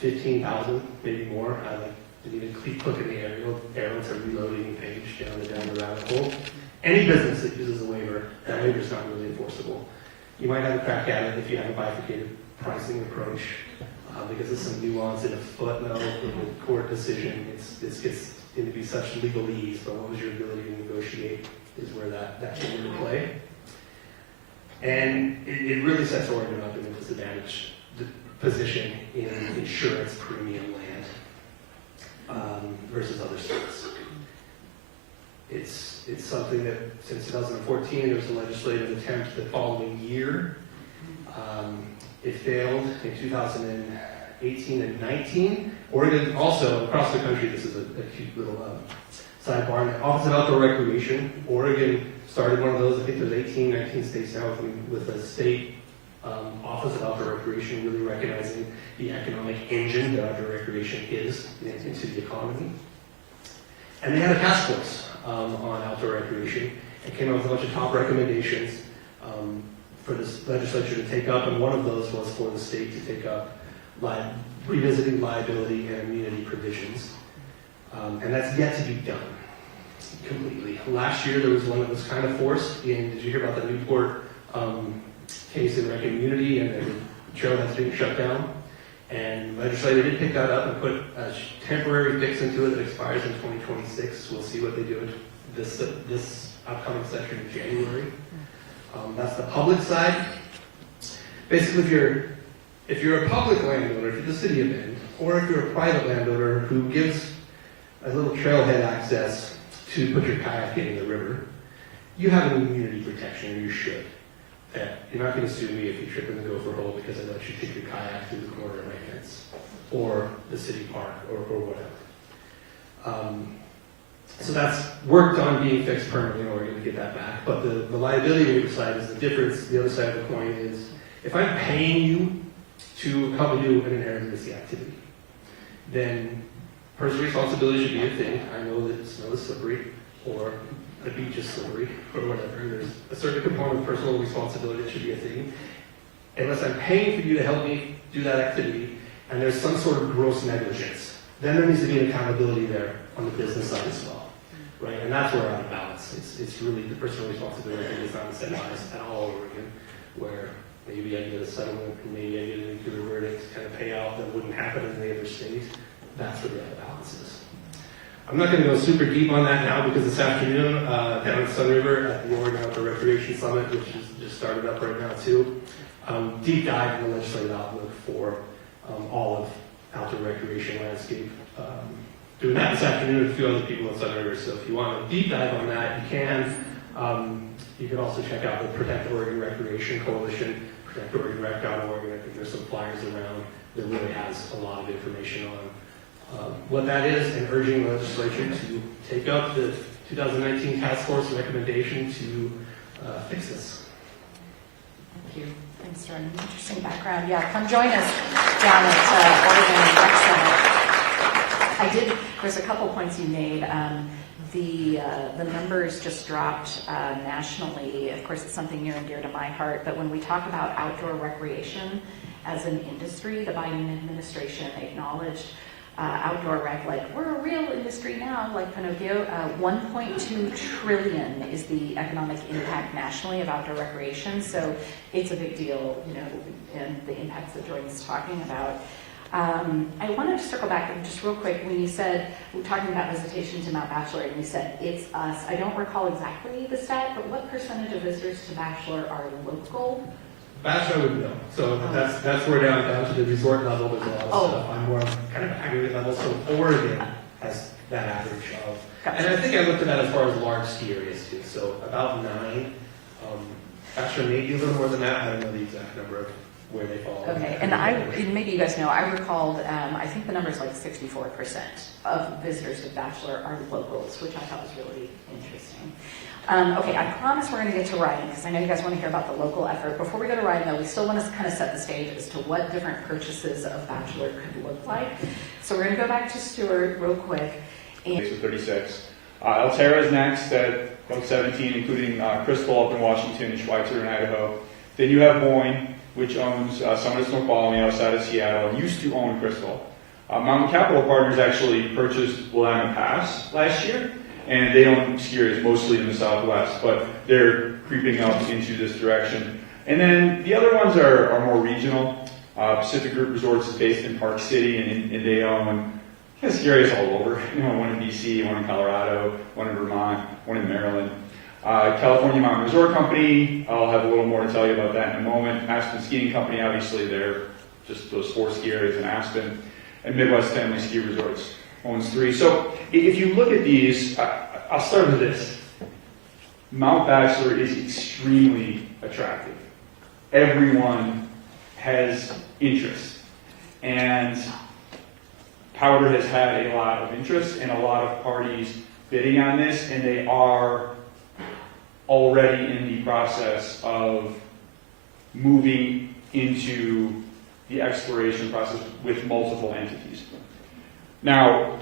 15,000, maybe more. I didn't even keep clicking the arrow to reloading page down the rabbit hole. Any business that uses a waiver, that waiver is not really enforceable. You might have a crack at it if you have a bifurcated pricing approach, because there's some nuance in a footnote in a court decision. This gets into be such legalese, but what was your ability to negotiate is where that came into play. And it really sets Oregon up in a disadvantaged position in insurance premium land versus other states. It's something that since 2014 there was a legislative attempt the following year. It failed in 2018 and 19. Oregon also, across the country, this is a cute little sidebar. In the Office of Outdoor Recreation, Oregon started one of those. I think there's 18, 19 states now with a state Office of Outdoor Recreation really recognizing the economic engine that outdoor recreation is into the economy. And they had a task force on outdoor recreation and came up with a bunch of top recommendations for this legislature to take up, and one of those was for the state to take up revisiting liability and immunity provisions. And that's yet to be done completely. Last year there was one that was kind of forced. Did you hear about the Newport case in Wreck Immunity and the trail that's being shut down? And the legislature did pick that up and put a temporary fix into it that expires in 2026. We'll see what they do in this upcoming session in January. That's the public side. Basically, if you're a public landowner, if you're the city of Bend, or if you're a private landowner who gives a little trailhead access to put your kayak in the river, you have an immunity protection, or you should. You're not going to sue me if you trip in the gopher hole because I let you take your kayak through the corner of my fence, or the city park, or whatever. So that's worked on being fixed permanently in Oregon to get that back. But the liability waiver side is the difference. The other side of the coin is if I'm paying you to accompany you in an inherent risky activity, then personal responsibility should be a thing. I know that snow is slippery, or the beach is slippery, or whatever. There's a certain component of personal responsibility that should be a thing. Unless I'm paying for you to help me do that activity, and there's some sort of gross negligence, then there needs to be an accountability there on the business side as well. Right, and that's where we're out of balance. It's really the personal responsibility that is not incentivized at all in Oregon, where maybe I get a settlement, and maybe I get a nuclear verdict kind of payout that wouldn't happen in the other state. That's where the out of balance is. I'm not going to go super deep on that now because this afternoon down at Sun River at the Oregon Outdoor Recreation Summit, which is just started up right now too, deep dive in the legislative outlook for all of outdoor recreation landscape. Doing that this afternoon with a few other people at Sun River, so if you want a deep dive on that, you can. You can also check out the Protect Oregon Recreation Coalition, protectoregonrec.org. I think there's some flyers around that really has a lot of information on what that is, and urging the legislature to take up the 2019 task force recommendation to fix this. Thank you. Thanks for an interesting background. Yeah, come join us down at Oregon Rec Center. There's a couple points you made. The numbers just dropped nationally. Of course, it's something near and dear to my heart, but when we talk about outdoor recreation as an industry, the Biden administration acknowledged outdoor rec, like we're a real industry now, like Pinocchio. 1.2 trillion is the economic impact nationally of outdoor recreation, so it's a big deal, you know, and the impacts that Jordan's talking about. I wanted to circle back just real quick when you said, we're talking about visitation to Mount Bachelor, and you said it's us. I don't recall exactly the stat, but what percentage of visitors to Bachelor are local? Bachelor would know. So that's where down to the resort level, there's a lot of stuff. I'm more on kind of aggregate level. So Oregon has that average of, Gotcha. and I think I looked at that as far as large ski areas too. So about 9. Bachelor maybe a little more than that. I don't know the exact number of where they fall. Okay, and maybe you guys know, I recalled, I think the number is like 64% of visitors to Bachelor are locals, which I thought was really interesting. Okay, I promise we're going to get to Ryan, because I know you guys want to hear about the local effort. Before we go to Ryan, though, we still want to kind of set the stage as to what different purchases of Bachelor could look like. So we're going to go back to Stuart real quick. So 36. Altera is next at about 17, including Crystal up in Washington and Schweitzer in Idaho. Then you have Boyne, which owns Summit Snoqualmie outside of Seattle, and used to own Crystal. Mountain Capital Partners actually purchased Willamette Pass last year, and they own ski areas mostly in the Southwest, but they're creeping up into this direction. And then the other ones are more regional. Pacific Group Resorts is based in Park City, and they own ski areas all over. You know, one in BC, one in Colorado, one in Vermont, one in Maryland. California Mountain Resort Company, I'll have a little more to tell you about that in a moment. Aspen Skiing Company, obviously they're just those 4 ski areas in Aspen. And Midwest Family Ski Resorts owns 3. So if you look at these, I'll start with this. Mount Bachelor is extremely attractive. Everyone has interest. And Powder has had a lot of interest and a lot of parties bidding on this, and they are already in the process of moving into the exploration process with multiple entities. Now,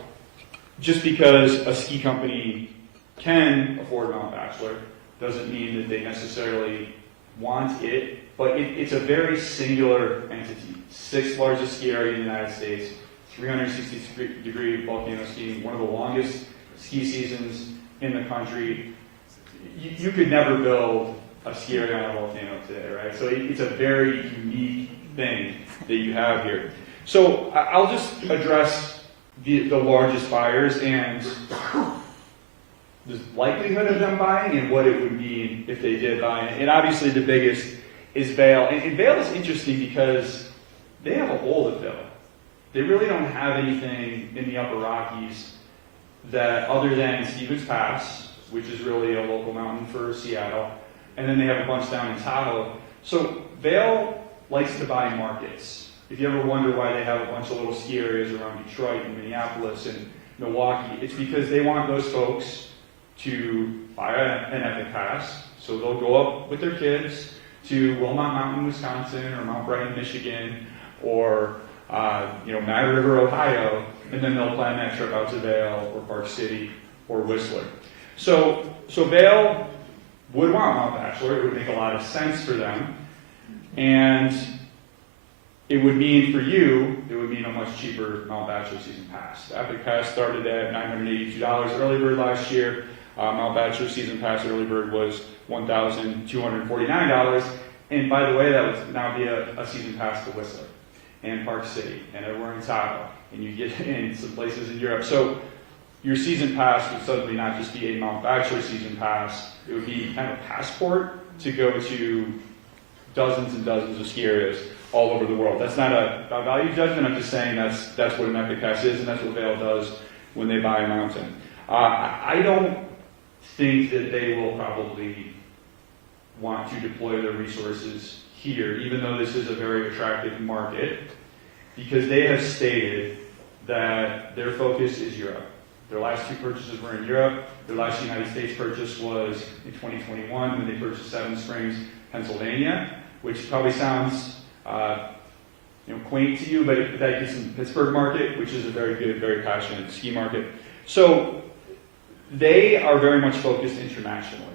just because a ski company can afford Mount Bachelor doesn't mean that they necessarily want it, but it's a very singular entity. 6th largest ski area in the United States, 360-degree volcano skiing, one of the longest ski seasons in the country. You could never build a ski area on a volcano today, right? So it's a very unique thing that you have here. So I'll just address the largest buyers and the likelihood of them buying and what it would mean if they did buy it. And obviously the biggest is Vail. And Vail is interesting because they have a hole to fill. They really don't have anything in the Upper Rockies that other than Stevens Pass, which is really a local mountain for Seattle, and then they have a bunch down in Tahoe. So Vail likes to buy markets. If you ever wonder why they have a bunch of little ski areas around Detroit and Minneapolis and Milwaukee, it's because they want those folks to buy an epic pass. So they'll go up with their kids to Wilmot Mountain, Wisconsin, or Mount Brighton, Michigan, or Mad River, Ohio, and then they'll plan that trip out to Vail or Park City or Whistler. So Vail would want Mount Bachelor. It would make a lot of sense for them. And it would mean for you, it would mean a much cheaper Mount Bachelor season pass. The Epic Pass started at $982 early bird last year. Mount Bachelor season pass early bird was $1,249. And by the way, that would now be a season pass to Whistler and Park City and everywhere in Tahoe. And you get in some places in Europe. So your season pass would suddenly not just be a Mount Bachelor season pass, it would be kind of a passport to go to dozens and dozens of ski areas all over the world. That's not a value judgment, I'm just saying that's what an Epic Pass is, and that's what Vail does when they buy a mountain. I don't think that they will probably want to deploy their resources here, even though this is a very attractive market, because they have stated that their focus is Europe. Their last two purchases were in Europe. Their last United States purchase was in 2021 when they purchased Seven Springs, Pennsylvania, which probably sounds quaint to you, but that gets in the Pittsburgh market, which is a very good, very passionate ski market. So they are very much focused internationally.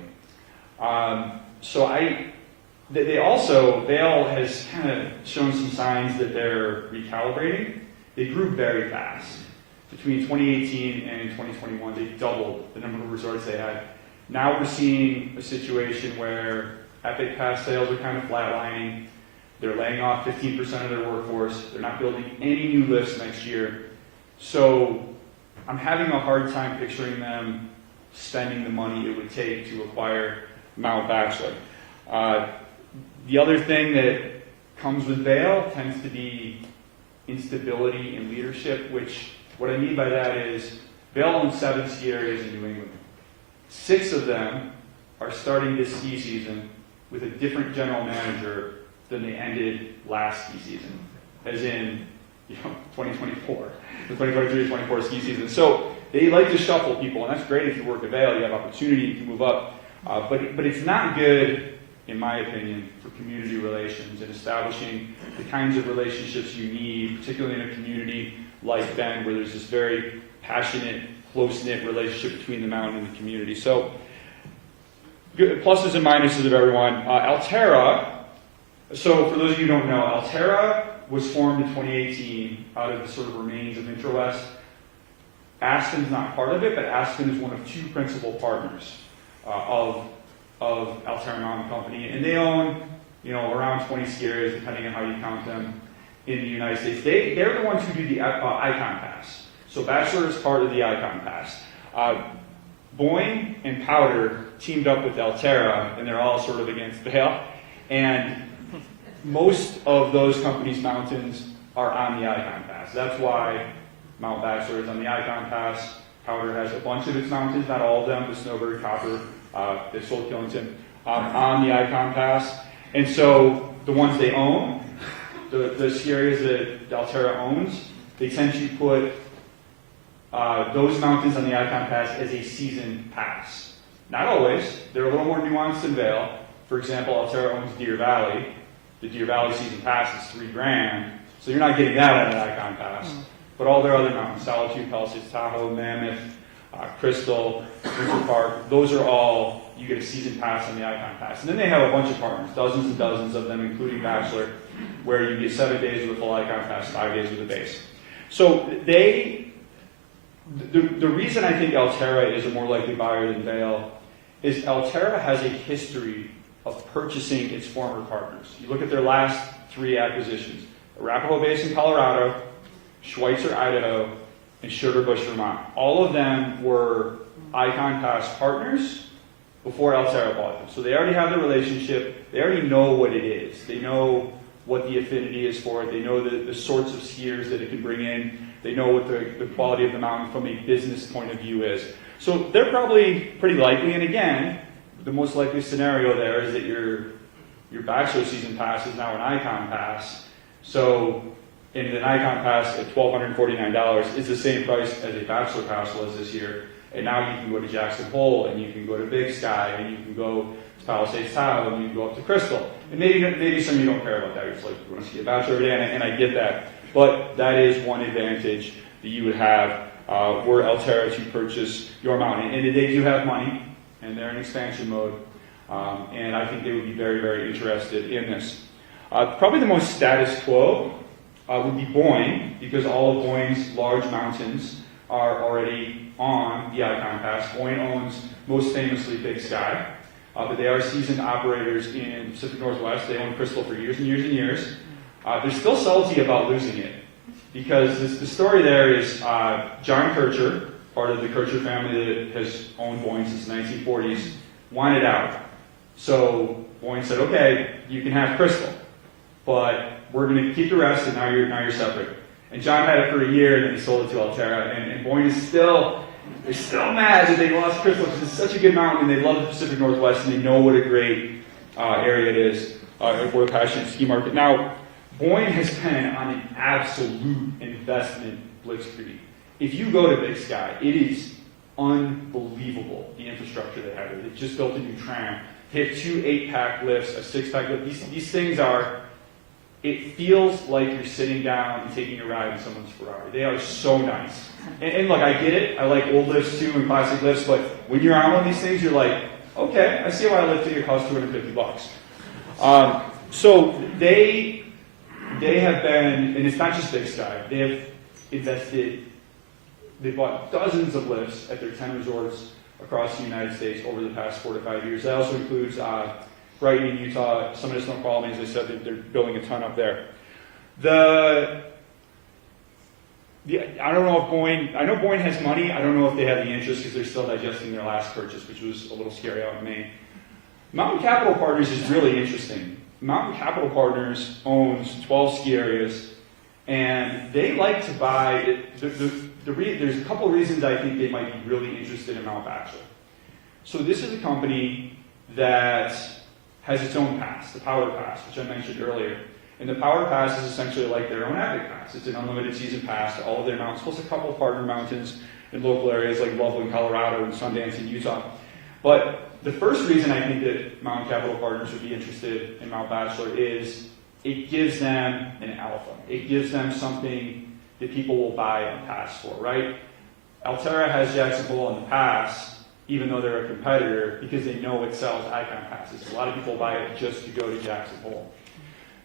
Vail has kind of shown some signs that they're recalibrating. They grew very fast. Between 2018 and 2021, they doubled the number of resorts they had. Now we're seeing a situation where Epic Pass sales are kind of flatlining. They're laying off 15% of their workforce. They're not building any new lifts next year. So I'm having a hard time picturing them spending the money it would take to acquire Mount Bachelor. The other thing that comes with Vail tends to be instability in leadership, which what I mean by that is Vail owns 7 ski areas in New England. 6 of them are starting this ski season with a different general manager than they ended last ski season, as in 2024, the 2023-24 ski season. So they like to shuffle people, and that's great if you work at Vail. You have opportunity, you can move up. But it's not good, in my opinion, for community relations and establishing the kinds of relationships you need, particularly in a community like Bend, where there's this very passionate, close-knit relationship between the mountain and the community. So, pluses and minuses of everyone. Alterra, so for those of you who don't know, Alterra was formed in 2018 out of the sort of remains of Intrawest. Aspen's not part of it, but Aspen is one of 2 principal partners of Alterra Mountain Company, and they own around 20 ski areas, depending on how you count them, in the United States. They're the ones who do the Icon Pass. So Bachelor is part of the Icon Pass. Boyne and Powder teamed up with Alterra, and they're all sort of against Vail. And most of those companies' mountains are on the Icon Pass. That's why Mount Bachelor is on the Icon Pass. Powder has a bunch of its mountains, not all of them, the Snowbird, Copper, the Soul Killington, on the Icon Pass. And so the ones they own, the ski areas that Alterra owns, they tend to put those mountains on the Icon Pass as a season pass. Not always. They're a little more nuanced than Vail. For example, Alterra owns Deer Valley. The Deer Valley season pass is $3,000, so you're not getting that out of the Icon Pass. But all their other mountains, Solitude, Palisades, Tahoe, Mammoth, Crystal, Winter Park, those are all, you get a season pass on the Icon Pass. And then they have a bunch of partners, dozens and dozens of them, including Bachelor, where you get 7 days with a full Icon Pass, 5 days with a base. So the reason I think Alterra is a more likely buyer than Vail is Alterra has a history of purchasing its former partners. You look at their last 3 acquisitions: Arapahoe Basin, Colorado, Schweitzer, Idaho, and Sugarbush, Vermont. All of them were Icon Pass partners before Alterra bought them. So they already have the relationship. They already know what it is. They know what the affinity is for it. They know the sorts of skiers that it can bring in. They know what the quality of the mountain from a business point of view is. So they're probably pretty likely. And again, the most likely scenario there is that your Bachelor season pass is now an Icon Pass. So in an Icon Pass at $1,249 is the same price as a Bachelor Pass was this year. And now you can go to Jackson Hole, and you can go to Big Sky, and you can go to Palisades Tahoe, and you can go up to Crystal. And maybe some of you don't care about that. You're just like, you want to ski a Bachelor every day, and I get that. But that is one advantage that you would have were Alterra to purchase your mountain. And they do have money, and they're in expansion mode. And I think they would be very, very interested in this. Probably the most status quo would be Boyne, because all of Boyne's large mountains are already on the Icon Pass. Boyne owns, most famously, Big Sky, but they are seasoned operators in Pacific Northwest. They own Crystal for years and years and years. They're still salty about losing it, because the story there is John Kircher, part of the Kircher family that has owned Boyne since the 1940s, wanted out. So Boyne said, okay, you can have Crystal, but we're going to keep the rest, and now you're separate. And John had it for a year, and then he sold it to Alterra. And Boyne is still They're still mad that they lost Crystal because it's such a good mountain and they love the Pacific Northwest and they know what a great area it is for a passionate ski market. Now, Boyne has been on an absolute investment blitzkrieg. If you go to Big Sky, it is unbelievable, the infrastructure they have. They just built a new tram. They have 2 8-pack lifts, a 6-pack lift. These things are, it feels like you're sitting down and taking a ride in someone's Ferrari. They are so nice. And look, I get it. I like old lifts too and classic lifts, but when you're on one of these things, you're like, okay, I see why a lift here costs $250. So they have been, and it's not just Big Sky, they have invested, they bought dozens of lifts at their 10 resorts across the United States over the past 4 to 5 years. That also includes Brighton in Utah, Summit of Snoqualmie, as I said, they're building a ton up there. I don't know if Boyne, I know Boyne has money, I don't know if they have the interest because they're still digesting their last purchase, which was a little scary out in Maine. Mountain Capital Partners is really interesting. Mountain Capital Partners owns 12 ski areas, and they like to buy, there's a couple of reasons I think they might be really interested in Mount Bachelor. So this is a company that has its own pass, the Power Pass, which I mentioned earlier. And the Power Pass is essentially like their own Epic Pass. It's an unlimited season pass to all of their mountains, plus a couple of partner mountains in local areas like Loveland, Colorado, and Sundance in Utah. But the first reason I think that Mountain Capital Partners would be interested in Mount Bachelor is it gives them an alpha. It gives them something that people will buy a pass for, right? Alterra has Jackson Hole on the pass, even though they're a competitor, because they know it sells icon passes. A lot of people buy it just to go to Jackson Hole.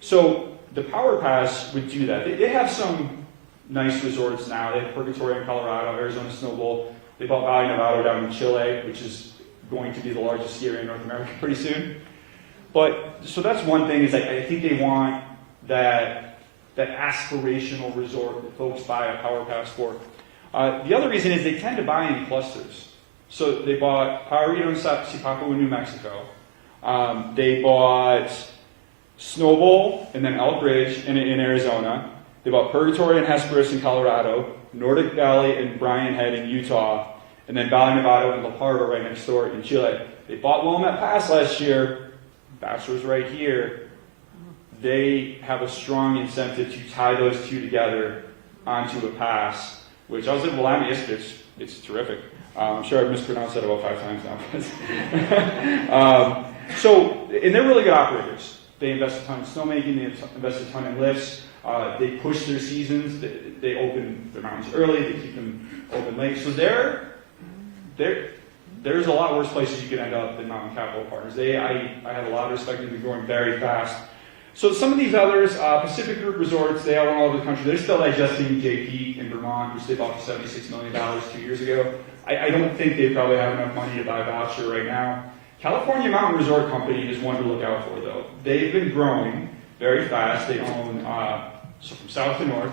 So the Power Pass would do that. They have some nice resorts now. They have Purgatory in Colorado, Arizona Snow Bowl. They bought Valle Nevado down in Chile, which is going to be the largest ski area in North America pretty soon. But so that's one thing is I think they want that aspirational resort that folks buy a Power Pass for. The other reason is they tend to buy in clusters. So they bought Pajarito and Sipapo in New Mexico. They bought Snow Bowl and then Elk Ridge in Arizona. They bought Purgatory and Hesperus in Colorado, Nordic Valley and Brian Head in Utah, and then Valle Nevado and La Parva right next door in Chile. They bought Willamette Pass last year. Bachelor's right here. They have a strong incentive to tie those two together onto a pass, which I was like, well, it's terrific. I'm sure I've mispronounced that about 5 times now. And they're really good operators. They invest a ton in snowmaking, they invest a ton in lifts, they push their seasons, they open their mountains early, they keep them open late. So there's a lot worse places you could end up than Mountain Capital Partners. I have a lot of respect, they've been growing very fast. So some of these others, Pacific Group Resorts, they are all over the country. They're still digesting JP in Vermont, which they bought for $76 million 2 years ago. I don't think they probably have enough money to buy Bachelor right now. California Mountain Resort Company is one to look out for, though. They've been growing very fast. They own, so from south to north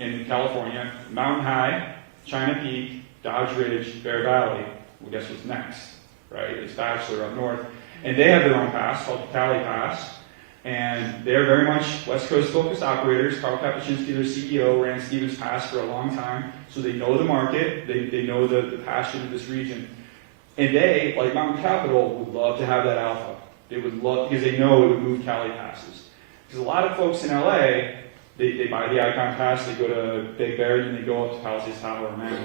in California, Mountain High, China Peak, Dodge Ridge, Bear Valley. Well, guess what's next, right? It's Bachelor up north. And they have their own pass called the Cali Pass. And they're very much West Coast focused operators. Carl Kapuscinski, their CEO, ran Stevens Pass for a long time. So they know the market. They know the passion of this region. And they, like Mountain Capital, would love to have that alpha. They would love, because they know it would move Cali passes. Because a lot of folks in LA, they buy the Icon Pass, they go to Big Bear, and they go up to Palisades Tower or Mammoth.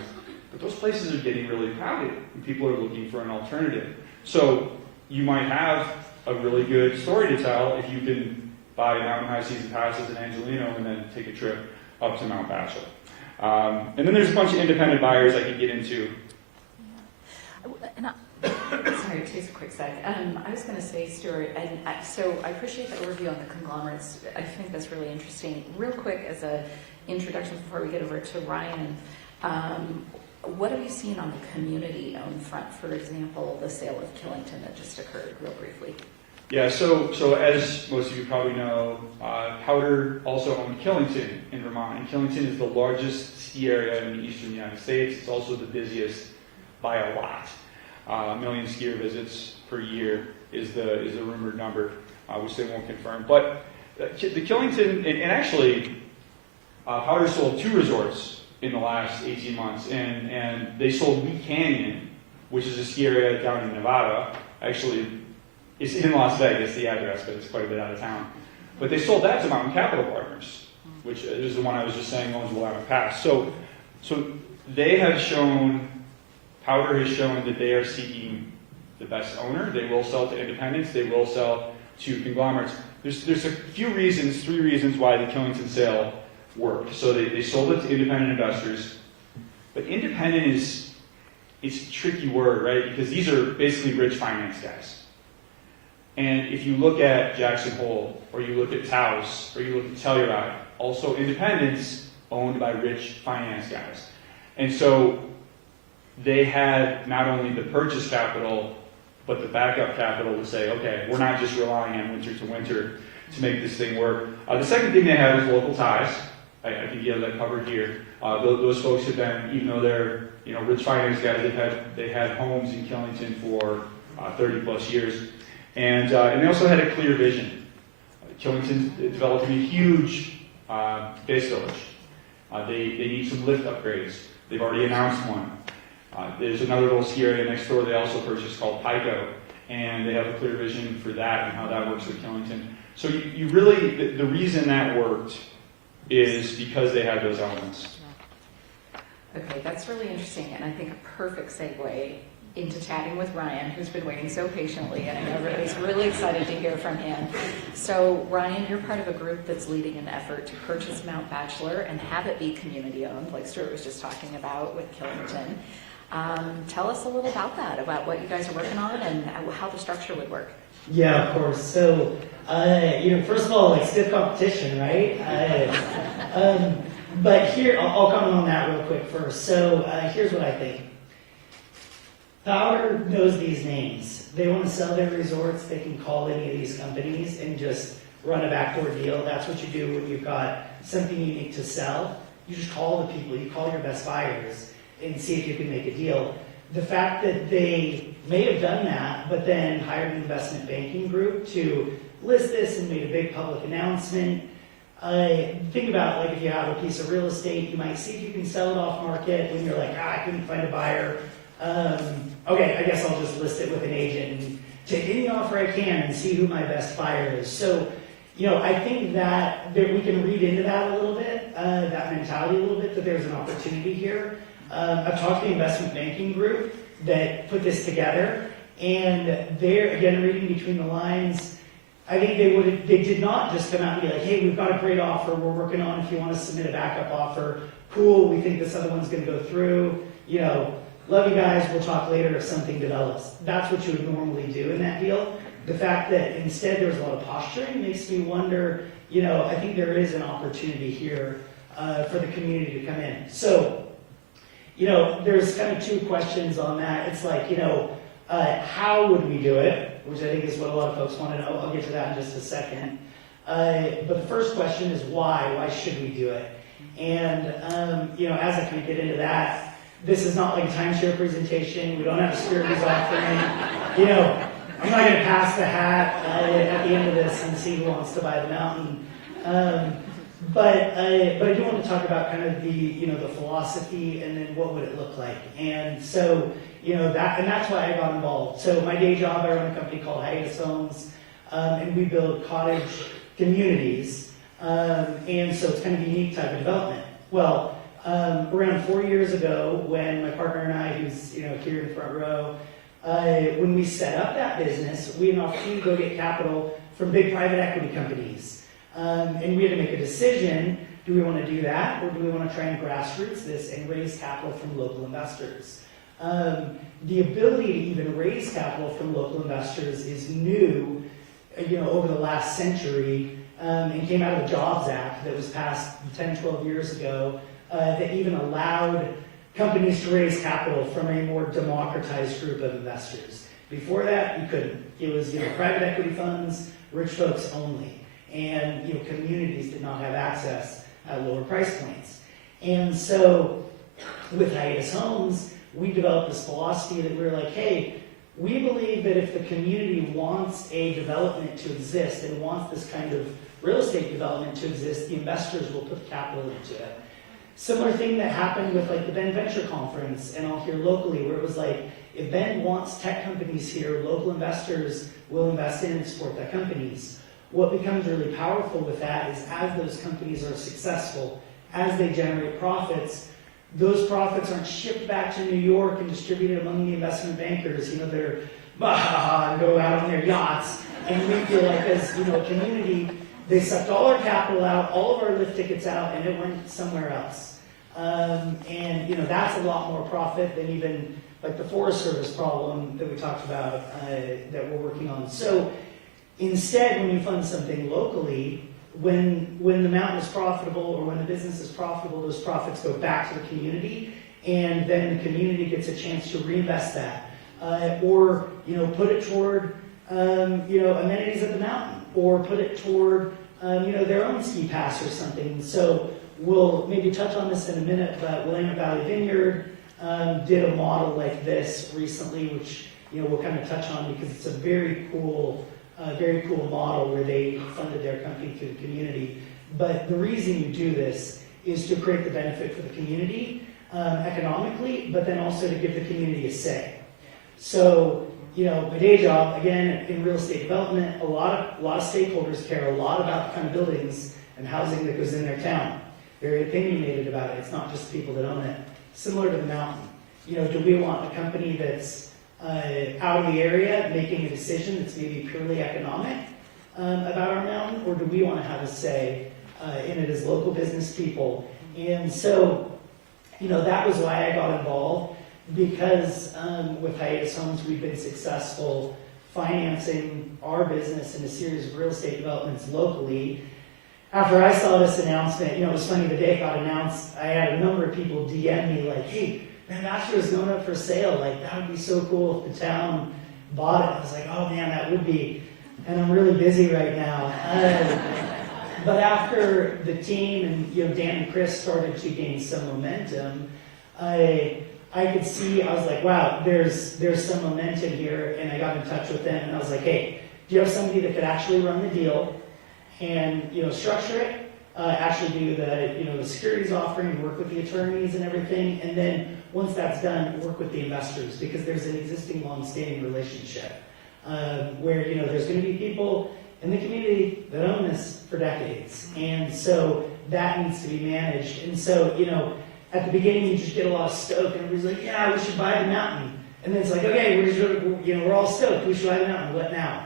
But those places are getting really crowded, and people are looking for an alternative. So you might have a really good story to tell if you can buy Mountain High season passes in Angelino and then take a trip up to Mount Bachelor. And then there's a bunch of independent buyers I could get into. Sorry, just a quick sec. I was going to say, Stuart, so I appreciate the overview on the conglomerates. I think that's really interesting. Real quick, as an introduction before we get over to Ryan, what have you seen on the community-owned front? For example, the sale of Killington that just occurred, real briefly. Yeah, so as most of you probably know, Powder also owned Killington in Vermont, and Killington is the largest ski area in the eastern United States. It's also the busiest by a lot. 1 million skier visits per year is the rumored number, which they won't confirm. But the Killington, and actually, Powder sold 2 resorts in the last 18 months, and they sold Wheat Canyon, which is a ski area down in Nevada. Actually, it's in Las Vegas, the address, but it's quite a bit out of town. But they sold that to Mountain Capital Partners, which is the one I was just saying owns Willamette Pass. So they have shown, Powder has shown that they are seeking the best owner. They will sell to independents. They will sell to conglomerates. There's a few reasons, 3 reasons why the Killington sale worked. So they sold it to independent investors. But independent it's a tricky word, right? Because these are basically rich finance guys. And if you look at Jackson Hole, or you look at Taos, or you look at Telluride, also independents owned by rich finance guys. And so they had not only the purchase capital, but the backup capital to say, okay, we're not just relying on winter to winter to make this thing work. The second thing they have is local ties. I think you have that covered here. Those folks have been, even though they're rich finance guys, they had homes in Killington for 30 plus years, and they also had a clear vision. Killington developing a huge base village. They need some lift upgrades. They've already announced one. There's another little ski area next door they also purchased called Pico, and they have a clear vision for that and how that works with Killington. So you really, the reason that worked is because they had those elements. Okay, that's really interesting, and I think a perfect segue into chatting with Ryan, who's been waiting so patiently, and I know everybody's really excited to hear from him. So Ryan, you're part of a group that's leading an effort to purchase Mount Bachelor and have it be community-owned, like Stuart was just talking about with Killington. Tell us a little about that, about what you guys are working on and how the structure would work. Yeah, of course. So, first of all, like stiff competition, right? But here, I'll comment on that real quick first. So, here's what I think. Powder knows these names. They want to sell their resorts. They can call any of these companies and just run a backdoor deal. That's what you do when you've got something unique to sell. You just call the people. You call your best buyers and see if you can make a deal. The fact that they may have done that, but then hired an investment banking group to list this and made a big public announcement. Think about, like, if you have a piece of real estate, you might see if you can sell it off market when you're like, I couldn't find a buyer. Okay, I guess I'll just list it with an agent and take any offer I can and see who my best buyer is. So, I think that we can read into that a little bit, that mentality a little bit, that there's an opportunity here. I've talked to the investment banking group that put this together, and they're, again, reading between the lines, I think they did not just come out and be like, hey, we've got a great offer we're working on, if you want to submit a backup offer, cool, we think this other one's going to go through, love you guys, we'll talk later if something develops. That's what you would normally do in that deal. The fact that instead there's a lot of posturing makes me wonder, I think there is an opportunity here for the community to come in. So, there's kind of 2 questions on that. It's like, how would we do it? Which I think is what a lot of folks want to know. I'll get to that in just a second. But the first question is why? Why should we do it? And, as I kind of get into that, this is not like a timeshare presentation. We don't have a securities offering. I'm not going to pass the hat at the end of this and see who wants to buy the mountain. But I do want to talk about kind of the philosophy and then what would it look like. And so, that's why I got involved. So my day job, I run a company called Hiatus Homes, and we build cottage communities. And so it's kind of a unique type of development. Well, around 4 years ago, when my partner and I, who's here in the front row, when we set up that business, we had an opportunity to go get capital from big private equity companies. And we had to make a decision, do we want to do that, or do we want to try and grassroots this and raise capital from local investors? The ability to even raise capital from local investors is new, over the last century, and came out of the Jobs Act that was passed 10, 12 years ago, that even allowed companies to raise capital from a more democratized group of investors. Before that, you couldn't. It was, private equity funds, rich folks only. And, communities did not have access at lower price points. And so, with Hiatus Homes, we developed this philosophy that we were like, hey, we believe that if the community wants a development to exist and wants this kind of real estate development to exist, the investors will put capital into it. Similar thing that happened with like the Bend Venture Conference and all here locally, where it was like, if Bend wants tech companies here, local investors will invest in and support their companies. What becomes really powerful with that is as those companies are successful, as they generate profits, those profits aren't shipped back to New York and distributed among the investment bankers. They're and go out on their yachts. And we feel like as, a community, they sucked all our capital out, all of our lift tickets out, and it went somewhere else. That's a lot more profit than even like the Forest Service problem that we talked about that we're working on. So instead, when you fund something locally, when the mountain is profitable or when the business is profitable, those profits go back to the community, and then the community gets a chance to reinvest that, or put it toward amenities at the mountain, or put it toward their own ski pass or something. So we'll maybe touch on this in a minute, but Willamette Valley Vineyard did a model like this recently, which we'll kind of touch on because it's a very cool model where they funded their company through the community. But the reason you do this is to create the benefit for the community economically, but then also to give the community a say. So, my day job, again, in real estate development, a lot of stakeholders care a lot about the kind of buildings and housing that goes in their town. Very opinionated about it. It's not just the people that own it. Similar to the mountain. Do we want a company that's out of the area making a decision that's maybe purely economic about our mountain, or do we want to have a say in it as local business people? And so, that was why I got involved, because with Hiatus Homes, we've been successful financing our business in a series of real estate developments locally. After I saw this announcement, it was funny, the day it got announced, I had a number of people DM me like, hey, Mount Bachelor is going up for sale. Like, that would be so cool if the town bought it. I was like, oh man, that would be. And I'm really busy right now. But after the team and Dan and Chris started to gain some momentum, I could see, I was like, wow, there's some momentum here. And I got in touch with them and I was like, hey, do you have somebody that could actually run the deal and structure it, actually do the securities offering, work with the attorneys and everything, and then once that's done, work with the investors, because there's an existing long-standing relationship where there's going to be people in the community that own this for decades, and so that needs to be managed. And so at the beginning you just get a lot of stoke, and everybody's like, yeah, we should buy the mountain, and then it's like, okay, we're all stoked, we should buy the mountain. What now?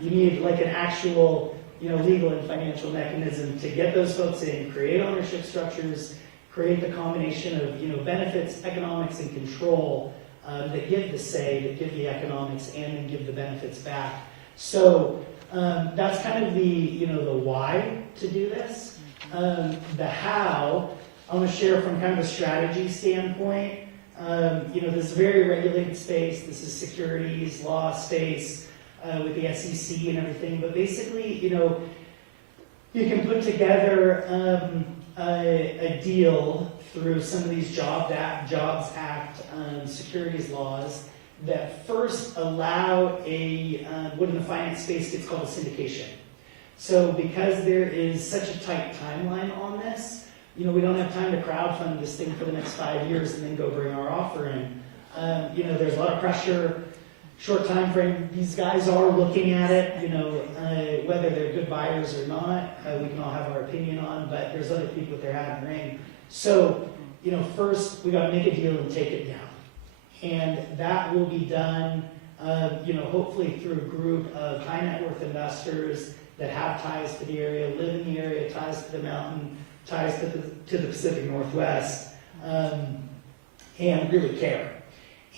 You need like an actual legal and financial mechanism to get those folks in, create ownership structures, create the combination of benefits, economics, and control that give the say, that give the economics, and then give the benefits back. So that's kind of the why to do this. The how, I'm going to share from kind of a strategy standpoint. This is a very regulated space. This is securities law space. With the SEC and everything, but basically, you can put together a deal through some of these Jobs Act securities laws that first allow what in the finance space gets called a syndication. So because there is such a tight timeline on this, we don't have time to crowdfund this thing for the next 5 years and then go bring our offer in. There's a lot of pressure. Short time frame, these guys are looking at it, whether they're good buyers or not, we can all have our opinion on, but there's other people with their hat in the ring. So, first we got to make a deal and take it down. And that will be done, hopefully through a group of high net worth investors that have ties to the area, live in the area, ties to the mountain, ties to the Pacific Northwest, and really care.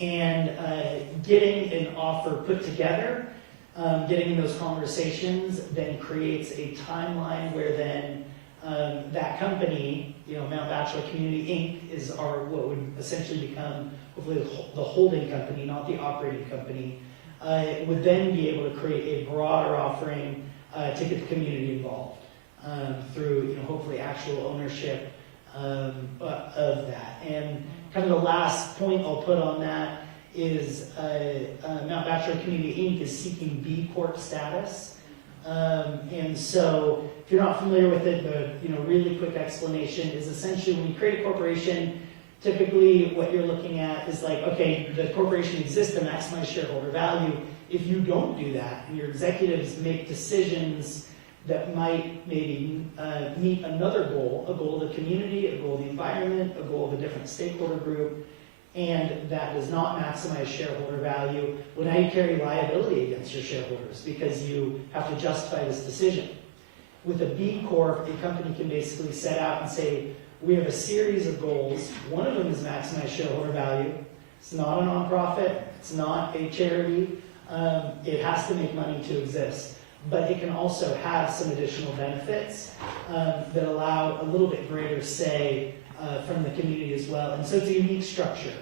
And getting an offer put together, getting in those conversations, then creates a timeline where then that company, Mount Bachelor Community Inc. is what would essentially become hopefully the holding company, not the operating company, would then be able to create a broader offering to get the community involved through hopefully actual ownership of that. And kind of the last point I'll put on that is Mount Bachelor Community Inc. is seeking B Corp status And so, if you're not familiar with it, the really quick explanation is essentially when you create a corporation, typically what you're looking at is like, okay, the corporation exists to maximize shareholder value. If you don't do that, and your executives make decisions that might maybe meet another goal, a goal of the community, a goal of the environment, a goal of a different stakeholder group, and that does not maximize shareholder value, well, now you carry liability against your shareholders because you have to justify this decision. With a B Corp, a company can basically set out and say, we have a series of goals. One of them is maximize shareholder value. It's not a nonprofit. It's not a charity. It has to make money to exist. But it can also have some additional benefits that allow a little bit greater say from the community as well. And so it's a unique structure.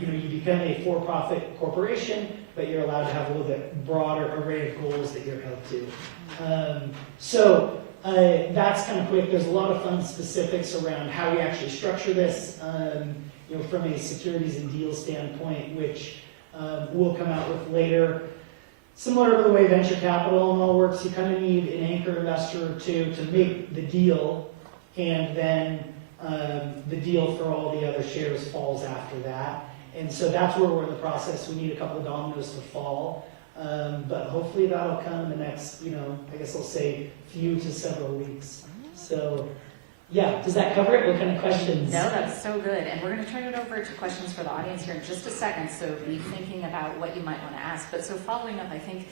You become a for-profit corporation, but you're allowed to have a little bit broader array of goals that you're held to. That's kind of quick. There's a lot of fun specifics around how we actually structure this, from a securities and deals standpoint, which we'll come out with later. Similar to the way venture capital and all works, you kind of need an anchor investor or two to make the deal, and then the deal for all the other shares falls after that. And so that's where we're in the process. We need a couple of dominoes to fall. But hopefully that'll come in the next, I guess I'll say few to several weeks. So, yeah, does that cover it? What kind of questions? No, that's so good. And we're going to turn it over to questions for the audience here in just a second, so be thinking about what you might want to ask. But so following up, I think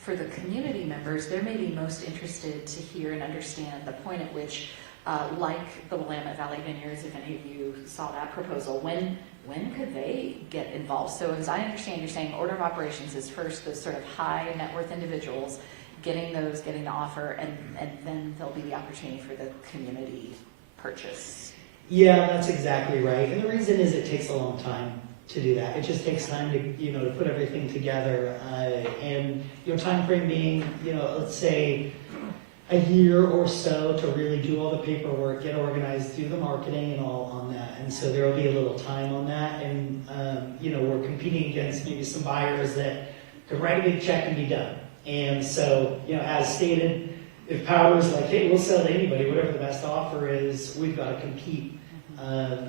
for the community members, they're maybe most interested to hear and understand the point at which, like the Willamette Valley Vineyards, if any of you saw that proposal, when could they get involved? So as I understand, you're saying order of operations is first those sort of high net worth individuals getting the offer, and then there'll be the opportunity for the community purchase. Yeah, that's exactly right. And the reason is it takes a long time to do that. It just takes time to, to put everything together. And time frame being, let's say a year or so to really do all the paperwork, get organized, do the marketing and all on that. And so there will be a little time on that. And, we're competing against maybe some buyers that could write a big check and be done. And so, as stated, if Power is like, hey, we'll sell to anybody, whatever the best offer is, we've got to compete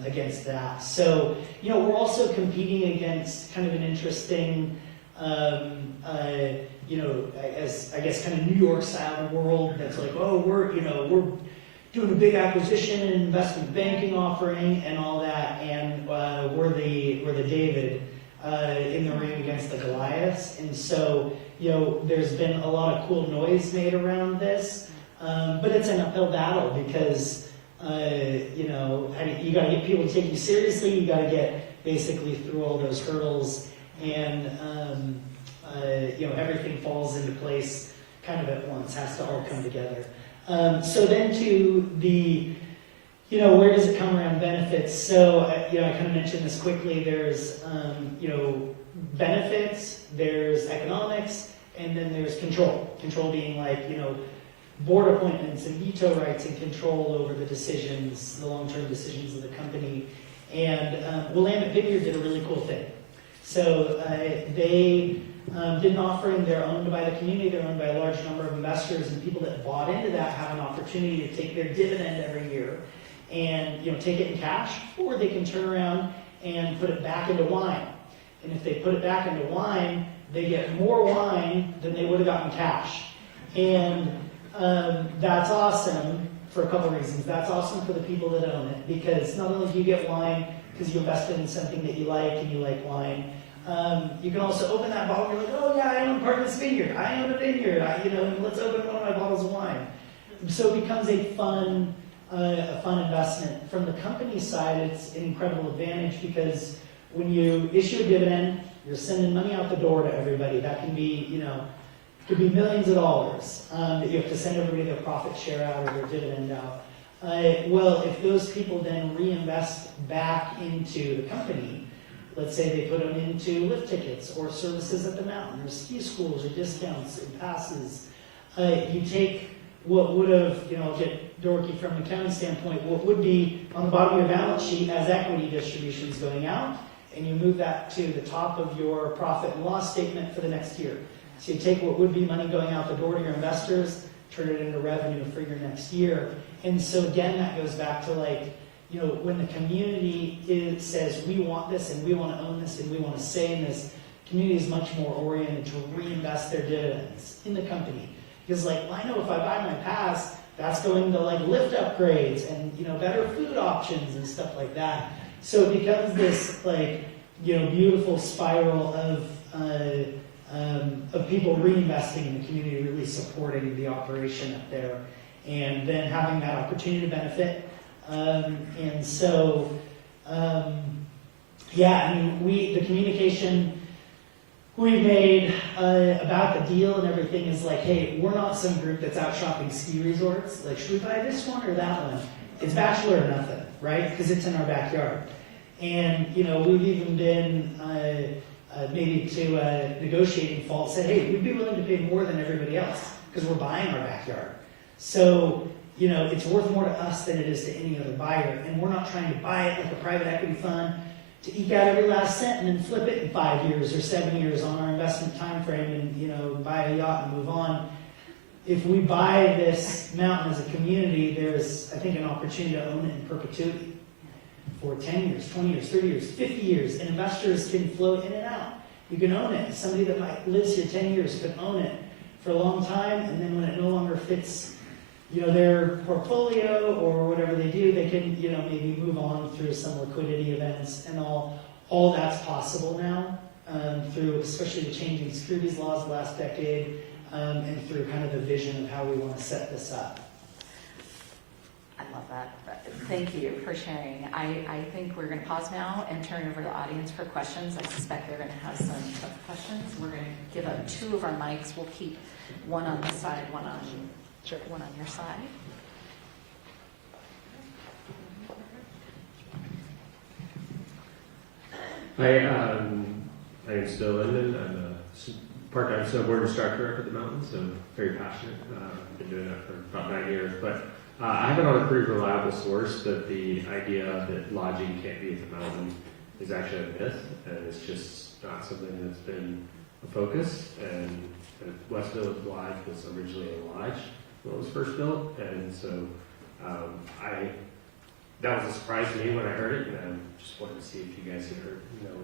against that. So, we're also competing against kind of an interesting, I guess kind of New York style world that's like, oh, we're doing a big acquisition and investment banking offering and all that, and we're the David in the ring against the Goliaths. And so, there's been a lot of cool noise made around this, but it's an uphill battle because, you got to get people to take you seriously. You got to get basically through all those hurdles, and everything falls into place kind of at once. Has to all come together. So then to the, where does it come around benefits? So, I kind of mentioned this quickly. There's, benefits, there's economics, and then there's control. Control being like, board appointments and veto rights and control over the decisions, the long-term decisions of the company. And Willamette Vineyard did a really cool thing. So they did an offering. They're owned by the community. They're owned by a large number of investors, and people that bought into that have an opportunity to take their dividend every year and take it in cash, or they can turn around and put it back into wine. And if they put it back into wine, they get more wine than they would have gotten cash. And that's awesome for a couple of reasons. That's awesome for the people that own it, because not only do you get wine because you invested in something that you like and you like wine, you can also open that bottle and you're like, oh yeah, I own part of this vineyard. I own a vineyard. Let's open one of my bottles of wine. So it becomes a fun investment. From the company side, it's an incredible advantage because when you issue a dividend, you're sending money out the door to everybody. That can be, could be millions of dollars that you have to send everybody their profit share out or their dividend out. Well, if those people then reinvest back into the company, let's say they put them into lift tickets or services at the mountain or ski schools or discounts and passes, you take what would have, get dorky from an accounting standpoint, what would be on the bottom of your balance sheet as equity distributions going out, and you move that to the top of your profit and loss statement for the next year. So you take what would be money going out the door to your investors, turn it into revenue for your next year. And so again, that goes back to like, you know, when the community says we want this and we want to own this and we want to say in this, community is much more oriented to reinvest their dividends in the company. Because like, well, I know if I buy my pass, that's going to like lift upgrades and, you know, better food options and stuff like that. So it becomes this like, you know, beautiful spiral of people reinvesting in the community, really supporting the operation up there, and then having that opportunity to benefit. And so, yeah, I mean, the communication we made about the deal and everything is like, hey, we're not some group that's out shopping ski resorts. Like, should we buy this one or that one? It's Bachelor or nothing, right? Because it's in our backyard. And, you know, we've even been maybe to negotiating fault said, hey, we'd be willing to pay more than everybody else because we're buying our backyard. So, you know, it's worth more to us than it is to any other buyer. And we're not trying to buy it like a private equity fund to eke out every last cent and then flip it in 5 years or 7 years on our investment time frame and, you know, buy a yacht and move on. If we buy this mountain as a community, there's, I think, an opportunity to own it in perpetuity for 10 years, 20 years, 30 years, 50 years, and investors can flow in and out. You can own it. Somebody that might lives here 10 years could own it for a long time, and then when it no longer fits, you know, their portfolio or whatever they do, they can, you know, maybe move on through some liquidity events and all that's possible now through especially the changing securities laws last decade and through kind of the vision of how we want to set this up. I love that. Thank you for sharing. I think we're going to pause now and turn over to the audience for questions. I suspect they're going to have some tough questions. We're going to give up 2 of our mics. We'll keep one on this side, one on your side. Hi, my name's Bill Linden. I'm a part-time snowboard instructor up at the mountain, so I'm very passionate. I've been doing that for about 9 years. But I have it on a pretty reliable source that the idea that lodging can't be at the mountain is actually a myth, and it's just not something that's been a focus. And West Village Lodge was originally a lodge when it was first built, and so that was a surprise to me when I heard it, and I just wanted to see if you guys had heard, you know,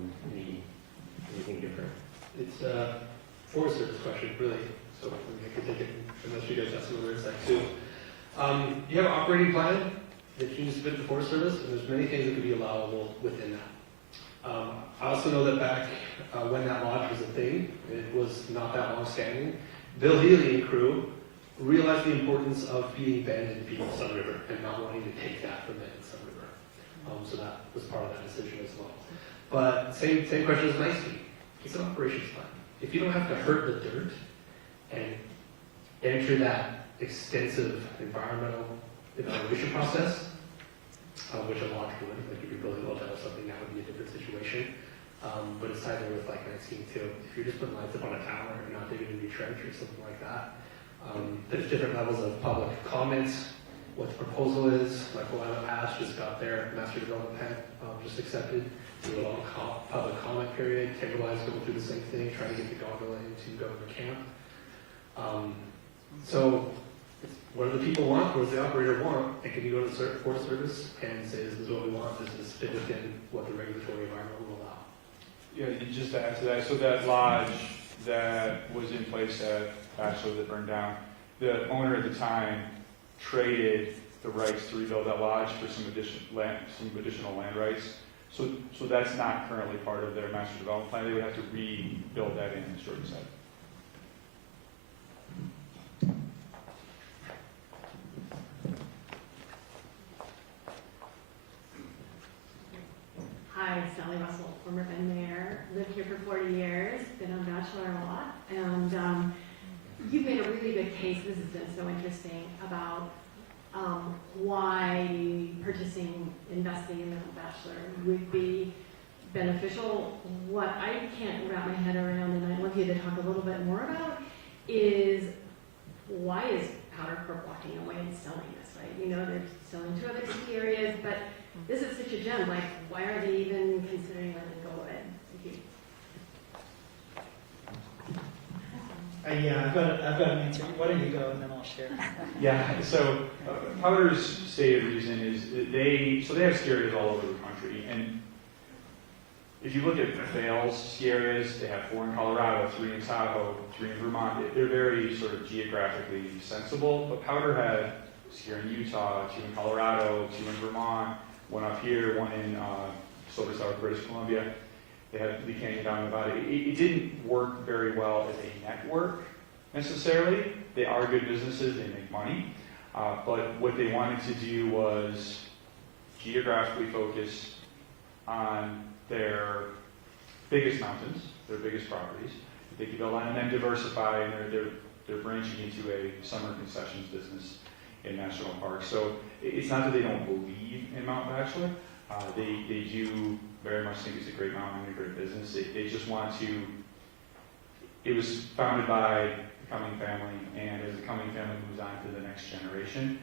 anything different. It's a Forest Service question, really. So I can take it unless you guys have some other insight too. You have an operating plan that you submit to the Forest Service, and there's many things that could be allowable within that. I also know that back when that lodge was a thing, it was not that long standing. Bill Healy and crew realized the importance of feeding Bend and feeding Sun River and not wanting to take that from Bend and Sun River. So that was part of that decision as well. But same question as Nice Street. It's an operations plan. If you don't have to hurt the dirt and enter that extensive environmental evaluation process, which a lodge would, like if you're building a hotel or something, that would be a different situation. But it's tied in with like 19 too. If you're just putting lights up on a tower and not digging a new trench or something like that, there's different levels of public comments, what the proposal is. Like Willamette Pass just got their master development plan just accepted. Through a long public comment period. Timberline's going through the same thing, trying to get the gondola into government camp. So, what do the people want? What does the operator want? And can you go to the Forest Service and say, this is what we want, does this fit within what the regulatory environment will allow? Yeah, just to add to that, so that lodge that was in place at Bachelor that burned down, the owner at the time traded the rights to rebuild that lodge for some additional land rights. So that's not currently part of their master development plan. They would have to rebuild that in, as Jordan said. Hi, Sally Russell, former Bend Mayor. Lived here for 40 years, been on Bachelor a lot. And you've made a really good case, this has been so interesting, about why investing in Mount Bachelor would be beneficial. What I can't wrap my head around, and I'd love you to talk a little bit more about, is why is Powder Corp walking away and selling this, right? You know, they're selling to other ski areas, but this is such a gem. Like, why are they even considering letting go of it? Thank you. Yeah, I've got an answer. Why don't you go and then I'll share. Yeah, so Powder's stated reason is that they have ski areas all over the country, and if you look at Vail's ski areas, they have 4 in Colorado, 3 in Tahoe, 3 in Vermont. They're very sort of geographically sensible, but Powder had ski in Utah, 2 in Colorado, 2 in Vermont, 1 up here, 1 in Silver South, British Columbia. They had Lee Canyon down in Nevada. It didn't work very well as a network necessarily. They are good businesses, they make money, but what they wanted to do was geographically focus on their biggest mountains, their biggest properties that they could build on, and then diversify, and they're branching into a summer concessions business in national parks. So it's not that they don't believe in Mount Bachelor. They do very much think it's a great mountain and a great business. They just want to, it was founded by the Cumming family, and as the Cumming family moves on to the next generation,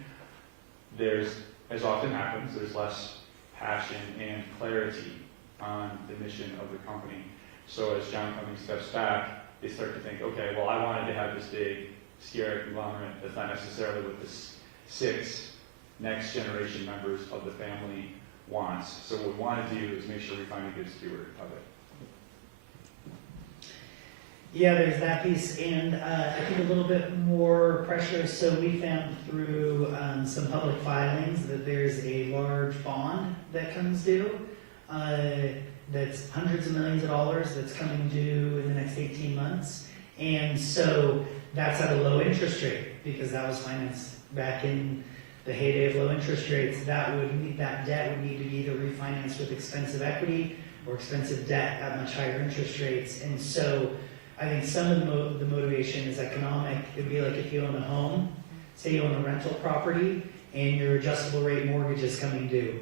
there's, as often happens, there's less passion and clarity on the mission of the company. So as John Cumming steps back, they start to think, okay, well, I wanted to have this big ski area conglomerate. That's not necessarily what the 6 next generation members of the family wants. So what we want to do is make sure we find a good steward of it. Yeah, there's that piece, and I think a little bit more pressure. So we found through some public filings that there's a large bond that comes due. That's hundreds of millions of dollars that's coming due in the next 18 months. And so that's at a low interest rate because that was financed back in the heyday of low interest rates. That debt would need to be either refinanced with expensive equity or expensive debt at much higher interest rates. And so I think some of the motivation is economic. It'd be like if you own a home, say you own a rental property, and your adjustable rate mortgage is coming due.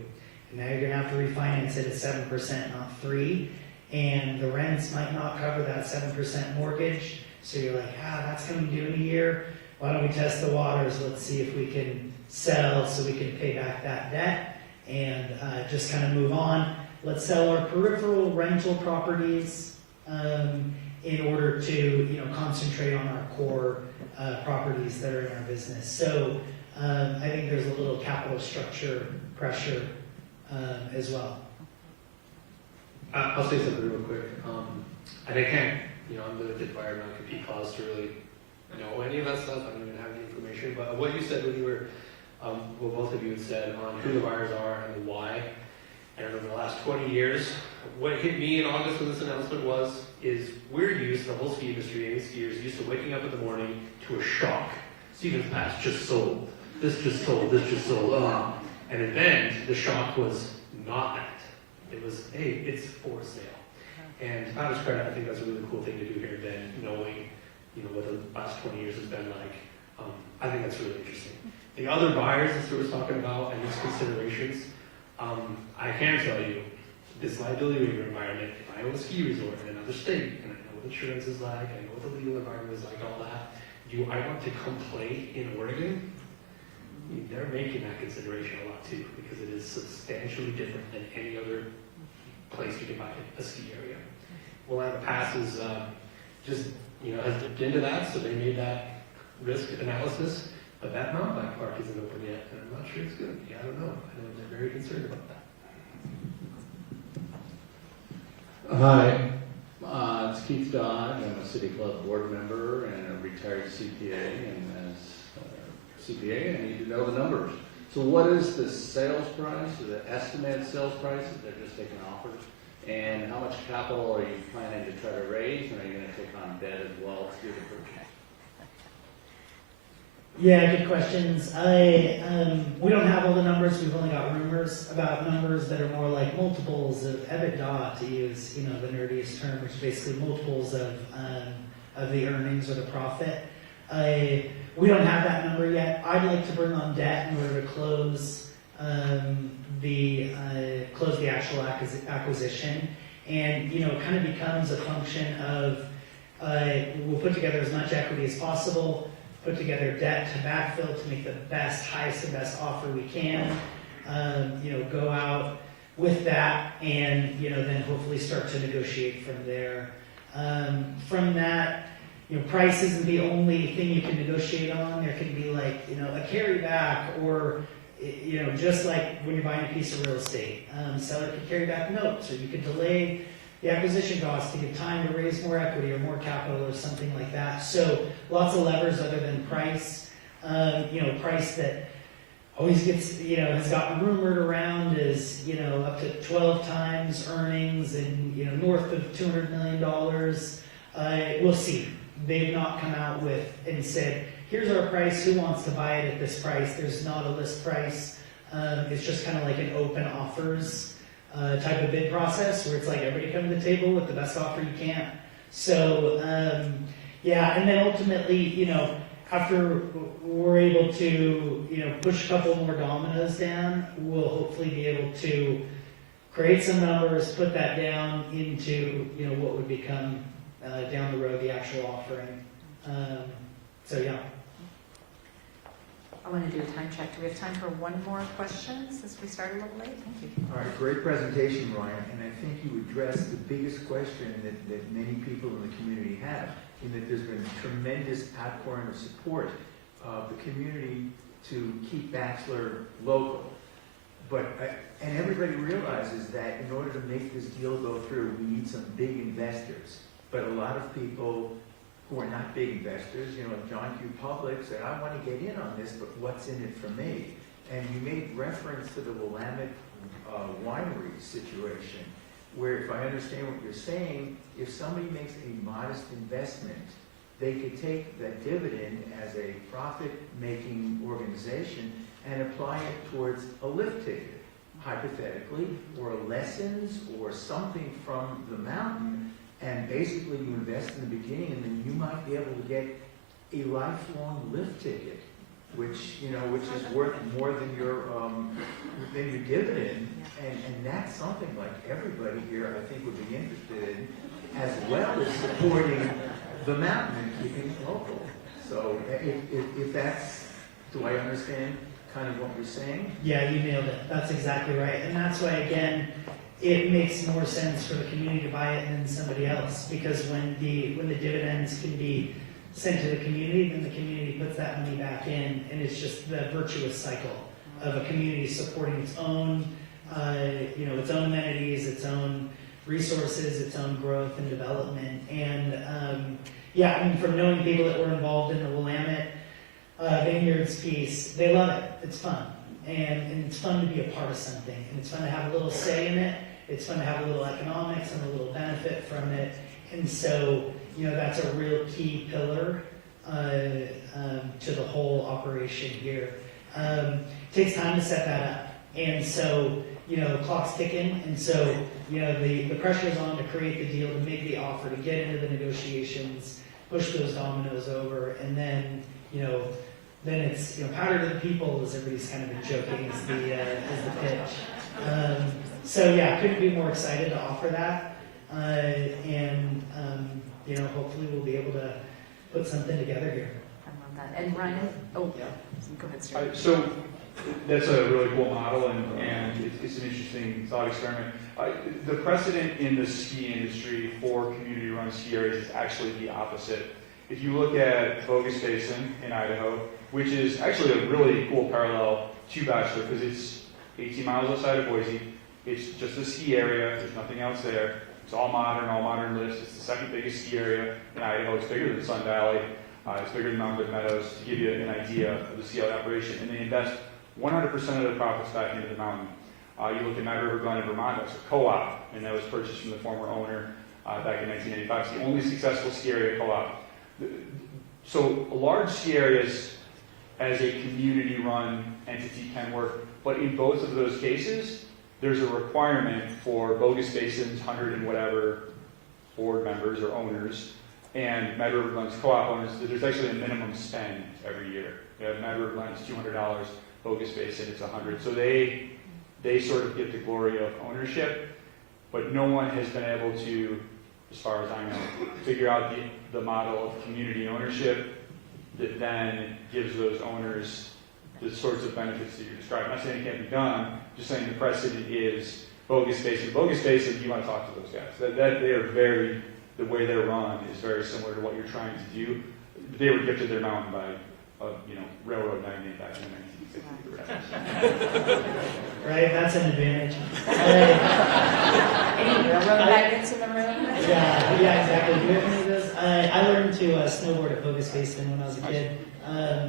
Now you're going to have to refinance it at 7%, not 3%, and the rents might not cover that 7% mortgage. So you're like, that's coming due in a year. Why don't we test the waters? Let's see if we can sell so we can pay back that debt and just kind of move on. Let's sell our peripheral rental properties in order to concentrate on our core properties that are in our business. So I think there's a little capital structure pressure as well. I'll say something real quick. And I can't, I'm limited by our non-compete clause to really know any of that stuff. I don't even have any information. But what you said when you were, what both of you had said on who the buyers are and the why, and over the last 20 years, what hit me in August when this announcement is we're used, the whole ski industry, any skiers, used to waking up in the morning to a shock. Stevens Pass just sold. This just sold. This just sold. And then the shock was not that. It was, hey, it's for sale. And to Powder's credit, I think that's a really cool thing to do here, Ben, knowing, what the last 20 years has been like. I think that's really interesting. The other buyers that Stuart was talking about and these considerations, I can tell you, this liability waiver environment, if I own a ski resort in another state, and I know what insurance is like, I know what the legal environment is like, all that, do I want to come play in Oregon? They're making that consideration a lot too, because it is substantially different than any other place you can buy a ski area. Orlando Pass is just, has dipped into that, so they made that risk analysis, but that mountain bike park isn't open yet, and I'm not sure it's going to be. I don't know. I know they're very concerned about that. Hi, it's Keith Dodd. I'm a City Club board member and a retired CPA, and as CPA, I need to know the numbers. So what is the sales price, or the estimated sales price that they're just taking offers? And how much capital are you planning to try to raise, and are you going to take on debt as well through the purchase? Yeah, good questions. We don't have all the numbers. We've only got rumors about numbers that are more like multiples of EBITDA, to use the nerdiest term, which is basically multiples of the earnings or the profit. We don't have that number yet. I'd like to bring on debt in order to close the actual acquisition, and kind of becomes a function of we'll put together as much equity as possible, put together debt to backfill to make the highest and best offer we can, go out with that, and then hopefully start to negotiate from there. From that, price isn't the only thing you can negotiate on. There can be like, a carryback, or, just like when you're buying a piece of real estate, seller can carry back notes, or you can delay the acquisition cost to give time to raise more equity or more capital or something like that. So lots of levers other than price. Price that always gets, has gotten rumored around is, up to 12 times earnings and, north of $200 million. We'll see. They've not come out with and said, here's our price, who wants to buy it at this price? There's not a list price. It's just kind of like an open offers type of bid process where it's like everybody come to the table with the best offer you can. So, and then ultimately, after we're able to, push a couple more dominoes down, we'll hopefully be able to create some numbers, put that down into, what would become down the road the actual offering. I want to do a time check. Do we have time for one more question since we started a little late? Thank you. All right, great presentation, Ryan, and I think you addressed the biggest question that many people in the community have, in that there's been tremendous outpouring of support of the community to keep Bachelor local. And everybody realizes that in order to make this deal go through, we need some big investors. But a lot of people who are not big investors, John Q. Public said, I want to get in on this, but what's in it for me? And you made reference to the Willamette winery situation, where if I understand what you're saying, if somebody makes a modest investment, they could take that dividend as a profit-making organization and apply it towards a lift ticket, hypothetically, or lessons or something from the mountain. And basically you invest in the beginning, and then you might be able to get a lifelong lift ticket, which is worth more than your dividend. And that's something like everybody here, I think, would be interested in, as well as supporting the mountain and keeping it local. So if that's, do I understand kind of what you're saying? Yeah, you nailed it. That's exactly right. And that's why, again, it makes more sense for the community to buy it than somebody else, because when the dividends can be sent to the community, then the community puts that money back in, and it's just the virtuous cycle of a community supporting its own, its own amenities, its own resources, its own growth and development. And from knowing people that were involved in the Willamette Vineyards piece, they love it. It's fun. And it's fun to be a part of something, and it's fun to have a little say in it. It's fun to have a little economics and a little benefit from it. And so, that's a real key pillar to the whole operation here. It takes time to set that up. And so, clock's ticking. And so, the pressure is on to create the deal, to make the offer, to get into the negotiations, push those dominoes over, and then, then it's powder to the people, as everybody's kind of been joking, as the pitch. Couldn't be more excited to offer that, hopefully we'll be able to put something together here. I love that. And Ryan, go ahead, sir. So that's a really cool model, and it's an interesting thought experiment. The precedent in the ski industry for community-run ski areas is actually the opposite. If you look at Bogus Basin in Idaho, which is actually a really cool parallel to Bachelor, because it's 18 miles outside of Boise. It's just a ski area. There's nothing else there. It's all modern lifts. It's the second biggest ski area in Idaho. It's bigger than Sun Valley. It's bigger than Mountain Meadows, to give you an idea of the ski operation. And they invest 100% of the profits back into the mountain. You look at Mad River Glen in Vermont, that's a co-op, and that was purchased from the former owner back in 1985. It's the only successful ski area co-op. So large ski areas as a community-run entity can work, but in both of those cases, there's a requirement for Bogus Basin's 100 and whatever board members or owners, and Mad River Glen's co-op owners, that there's actually a minimum spend every year. Mad River Glen is $200, Bogus Basin is $100. So they sort of get the glory of ownership, but no one has been able to, as far as I know, figure out the model of community ownership that then gives those owners the sorts of benefits that you're describing. I'm not saying it can't be done, just saying the precedent is Bogus Basin. Bogus Basin, you want to talk to those guys. They are very, the way they're run is very similar to what you're trying to do. They were gifted their mountain by a railroad magnate back in the 1960s. Right, that's an advantage. Any railroad magnets in the room? Yeah, exactly. Do you have any of those? I learned to snowboard at Bogus Basin when I was a kid.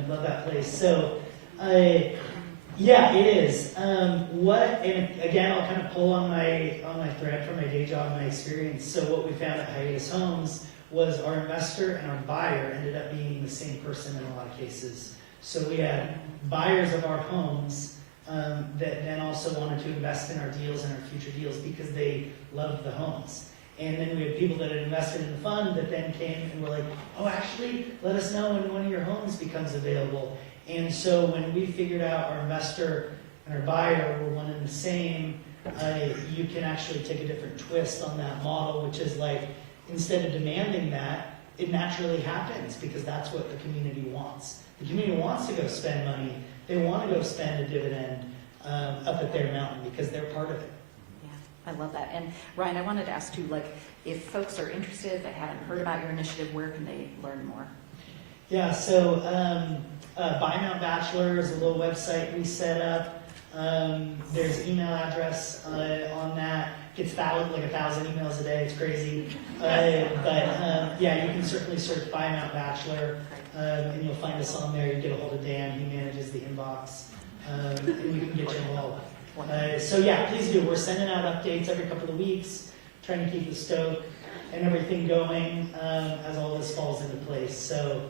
Love that place. So, yeah, it is. And again, I'll kind of pull on my thread from my day job, my experience. So what we found at Hiatus Homes was our investor and our buyer ended up being the same person in a lot of cases. So we had buyers of our homes that then also wanted to invest in our deals and our future deals because they loved the homes. And then we had people that had invested in the fund that then came and were like, oh, actually, let us know when one of your homes becomes available. And so when we figured out our investor and our buyer were one and the same, you can actually take a different twist on that model, which is like, instead of demanding that, it naturally happens because that's what the community wants. The community wants to go spend money. They want to go spend a dividend up at their mountain because they're part of it. I love that. And Ryan, I wanted to ask you, like, if folks are interested that haven't heard about your initiative, where can they learn more? Yeah, so Buy Mount Bachelor is a little website we set up. There's email address on that. Gets like 1,000 emails a day. It's crazy. Yeah, you can certainly search Buy Mount Bachelor, and you'll find us on there. You get a hold of Dan. He manages the inbox, and we can get you involved. So yeah, please do. We're sending out updates every couple of weeks, trying to keep the stoke and everything going as all this falls into place. So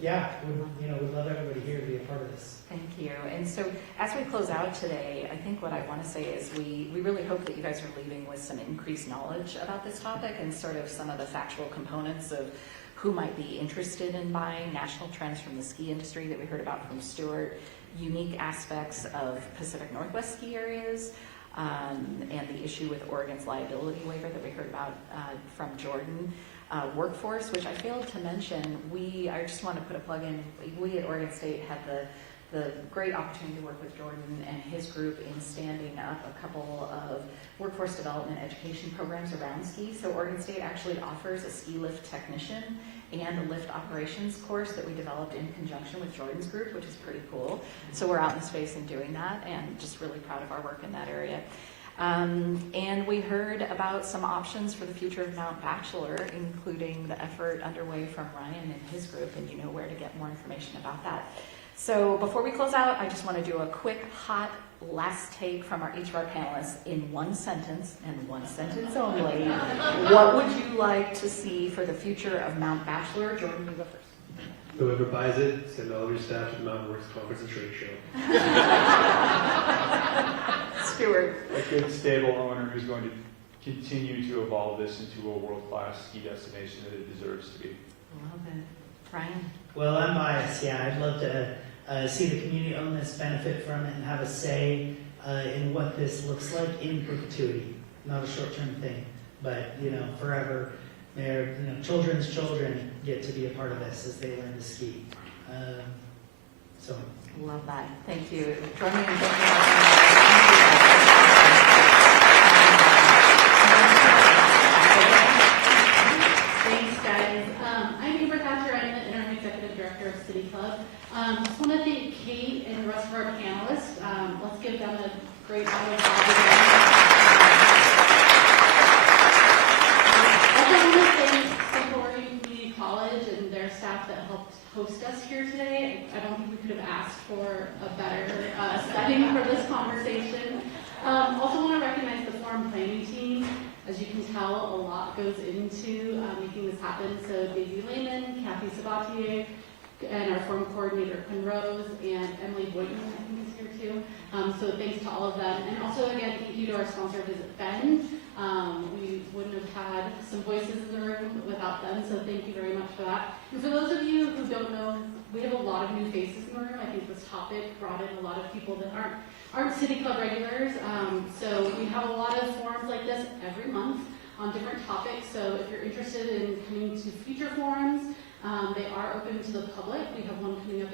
yeah, we'd love everybody here to be a part of this. Thank you. And so as we close out today, I think what I want to say is we really hope that you guys are leaving with some increased knowledge about this topic and sort of some of the factual components of who might be interested in buying, national trends from the ski industry that we heard about from Stuart, unique aspects of Pacific Northwest ski areas, and the issue with Oregon's liability waiver that we heard about from Jordan. Workforce, which I failed to mention, I just want to put a plug in, we at Oregon State had the great opportunity to work with Jordan and his group in standing up a couple of workforce development education programs around ski. So Oregon State actually offers a ski lift technician and a lift operations course that we developed in conjunction with Jordan's group, which is pretty cool. So we're out in space and doing that, and just really proud of our work in that area. And we heard about some options for the future of Mount Bachelor, including the effort underway from Ryan and his group, and you know where to get more information about that. So before we close out, I just want to do a quick, hot last take from each of our panelists in one sentence, and one sentence only. What would you like to see for the future of Mount Bachelor? Jordan, you go first. Whoever buys it, send all of your staff to the Mountain Works Conference and Trade Show. Stuart. A good, stable owner who's going to continue to evolve this into a world-class ski destination that it deserves to be. Love it. Ryan? Well, I'm biased. Yeah, I'd love to see the community own this, benefit from it, and have a say in what this looks like in perpetuity. Not a short-term thing, but forever. Their children's children get to be a part of this as they learn to ski. So love that. Thank you. Join me in thanking Thanks, guys. I'm Amber Thatcher. I'm the Interim Executive Director of City Club. Just want to thank Kate and the rest of our panelists. Let's give them a great round of applause. Also want to thank Central Oregon Community College and their staff that helped host us here today. I don't think we could have asked for a better setting for this conversation. Also want to recognize the forum planning team. As you can tell, a lot goes into making this happen. So Daisy Lehman, Kathy Sabatier, and our forum coordinator, Quinn Rose, and Emily Boynton, I think is here too. So thanks to all of them. And also, again, thank you to our sponsor, Visit Bend. We wouldn't have had some voices in the room without them, so thank you very much for that. And for those of you who don't know, we have a lot of new faces in the room. I think this topic brought in a lot of people that aren't City Club regulars. So we have a lot of forums like this every month on different topics. So if you're interested in coming to future forums, they are open to the public. We have one coming up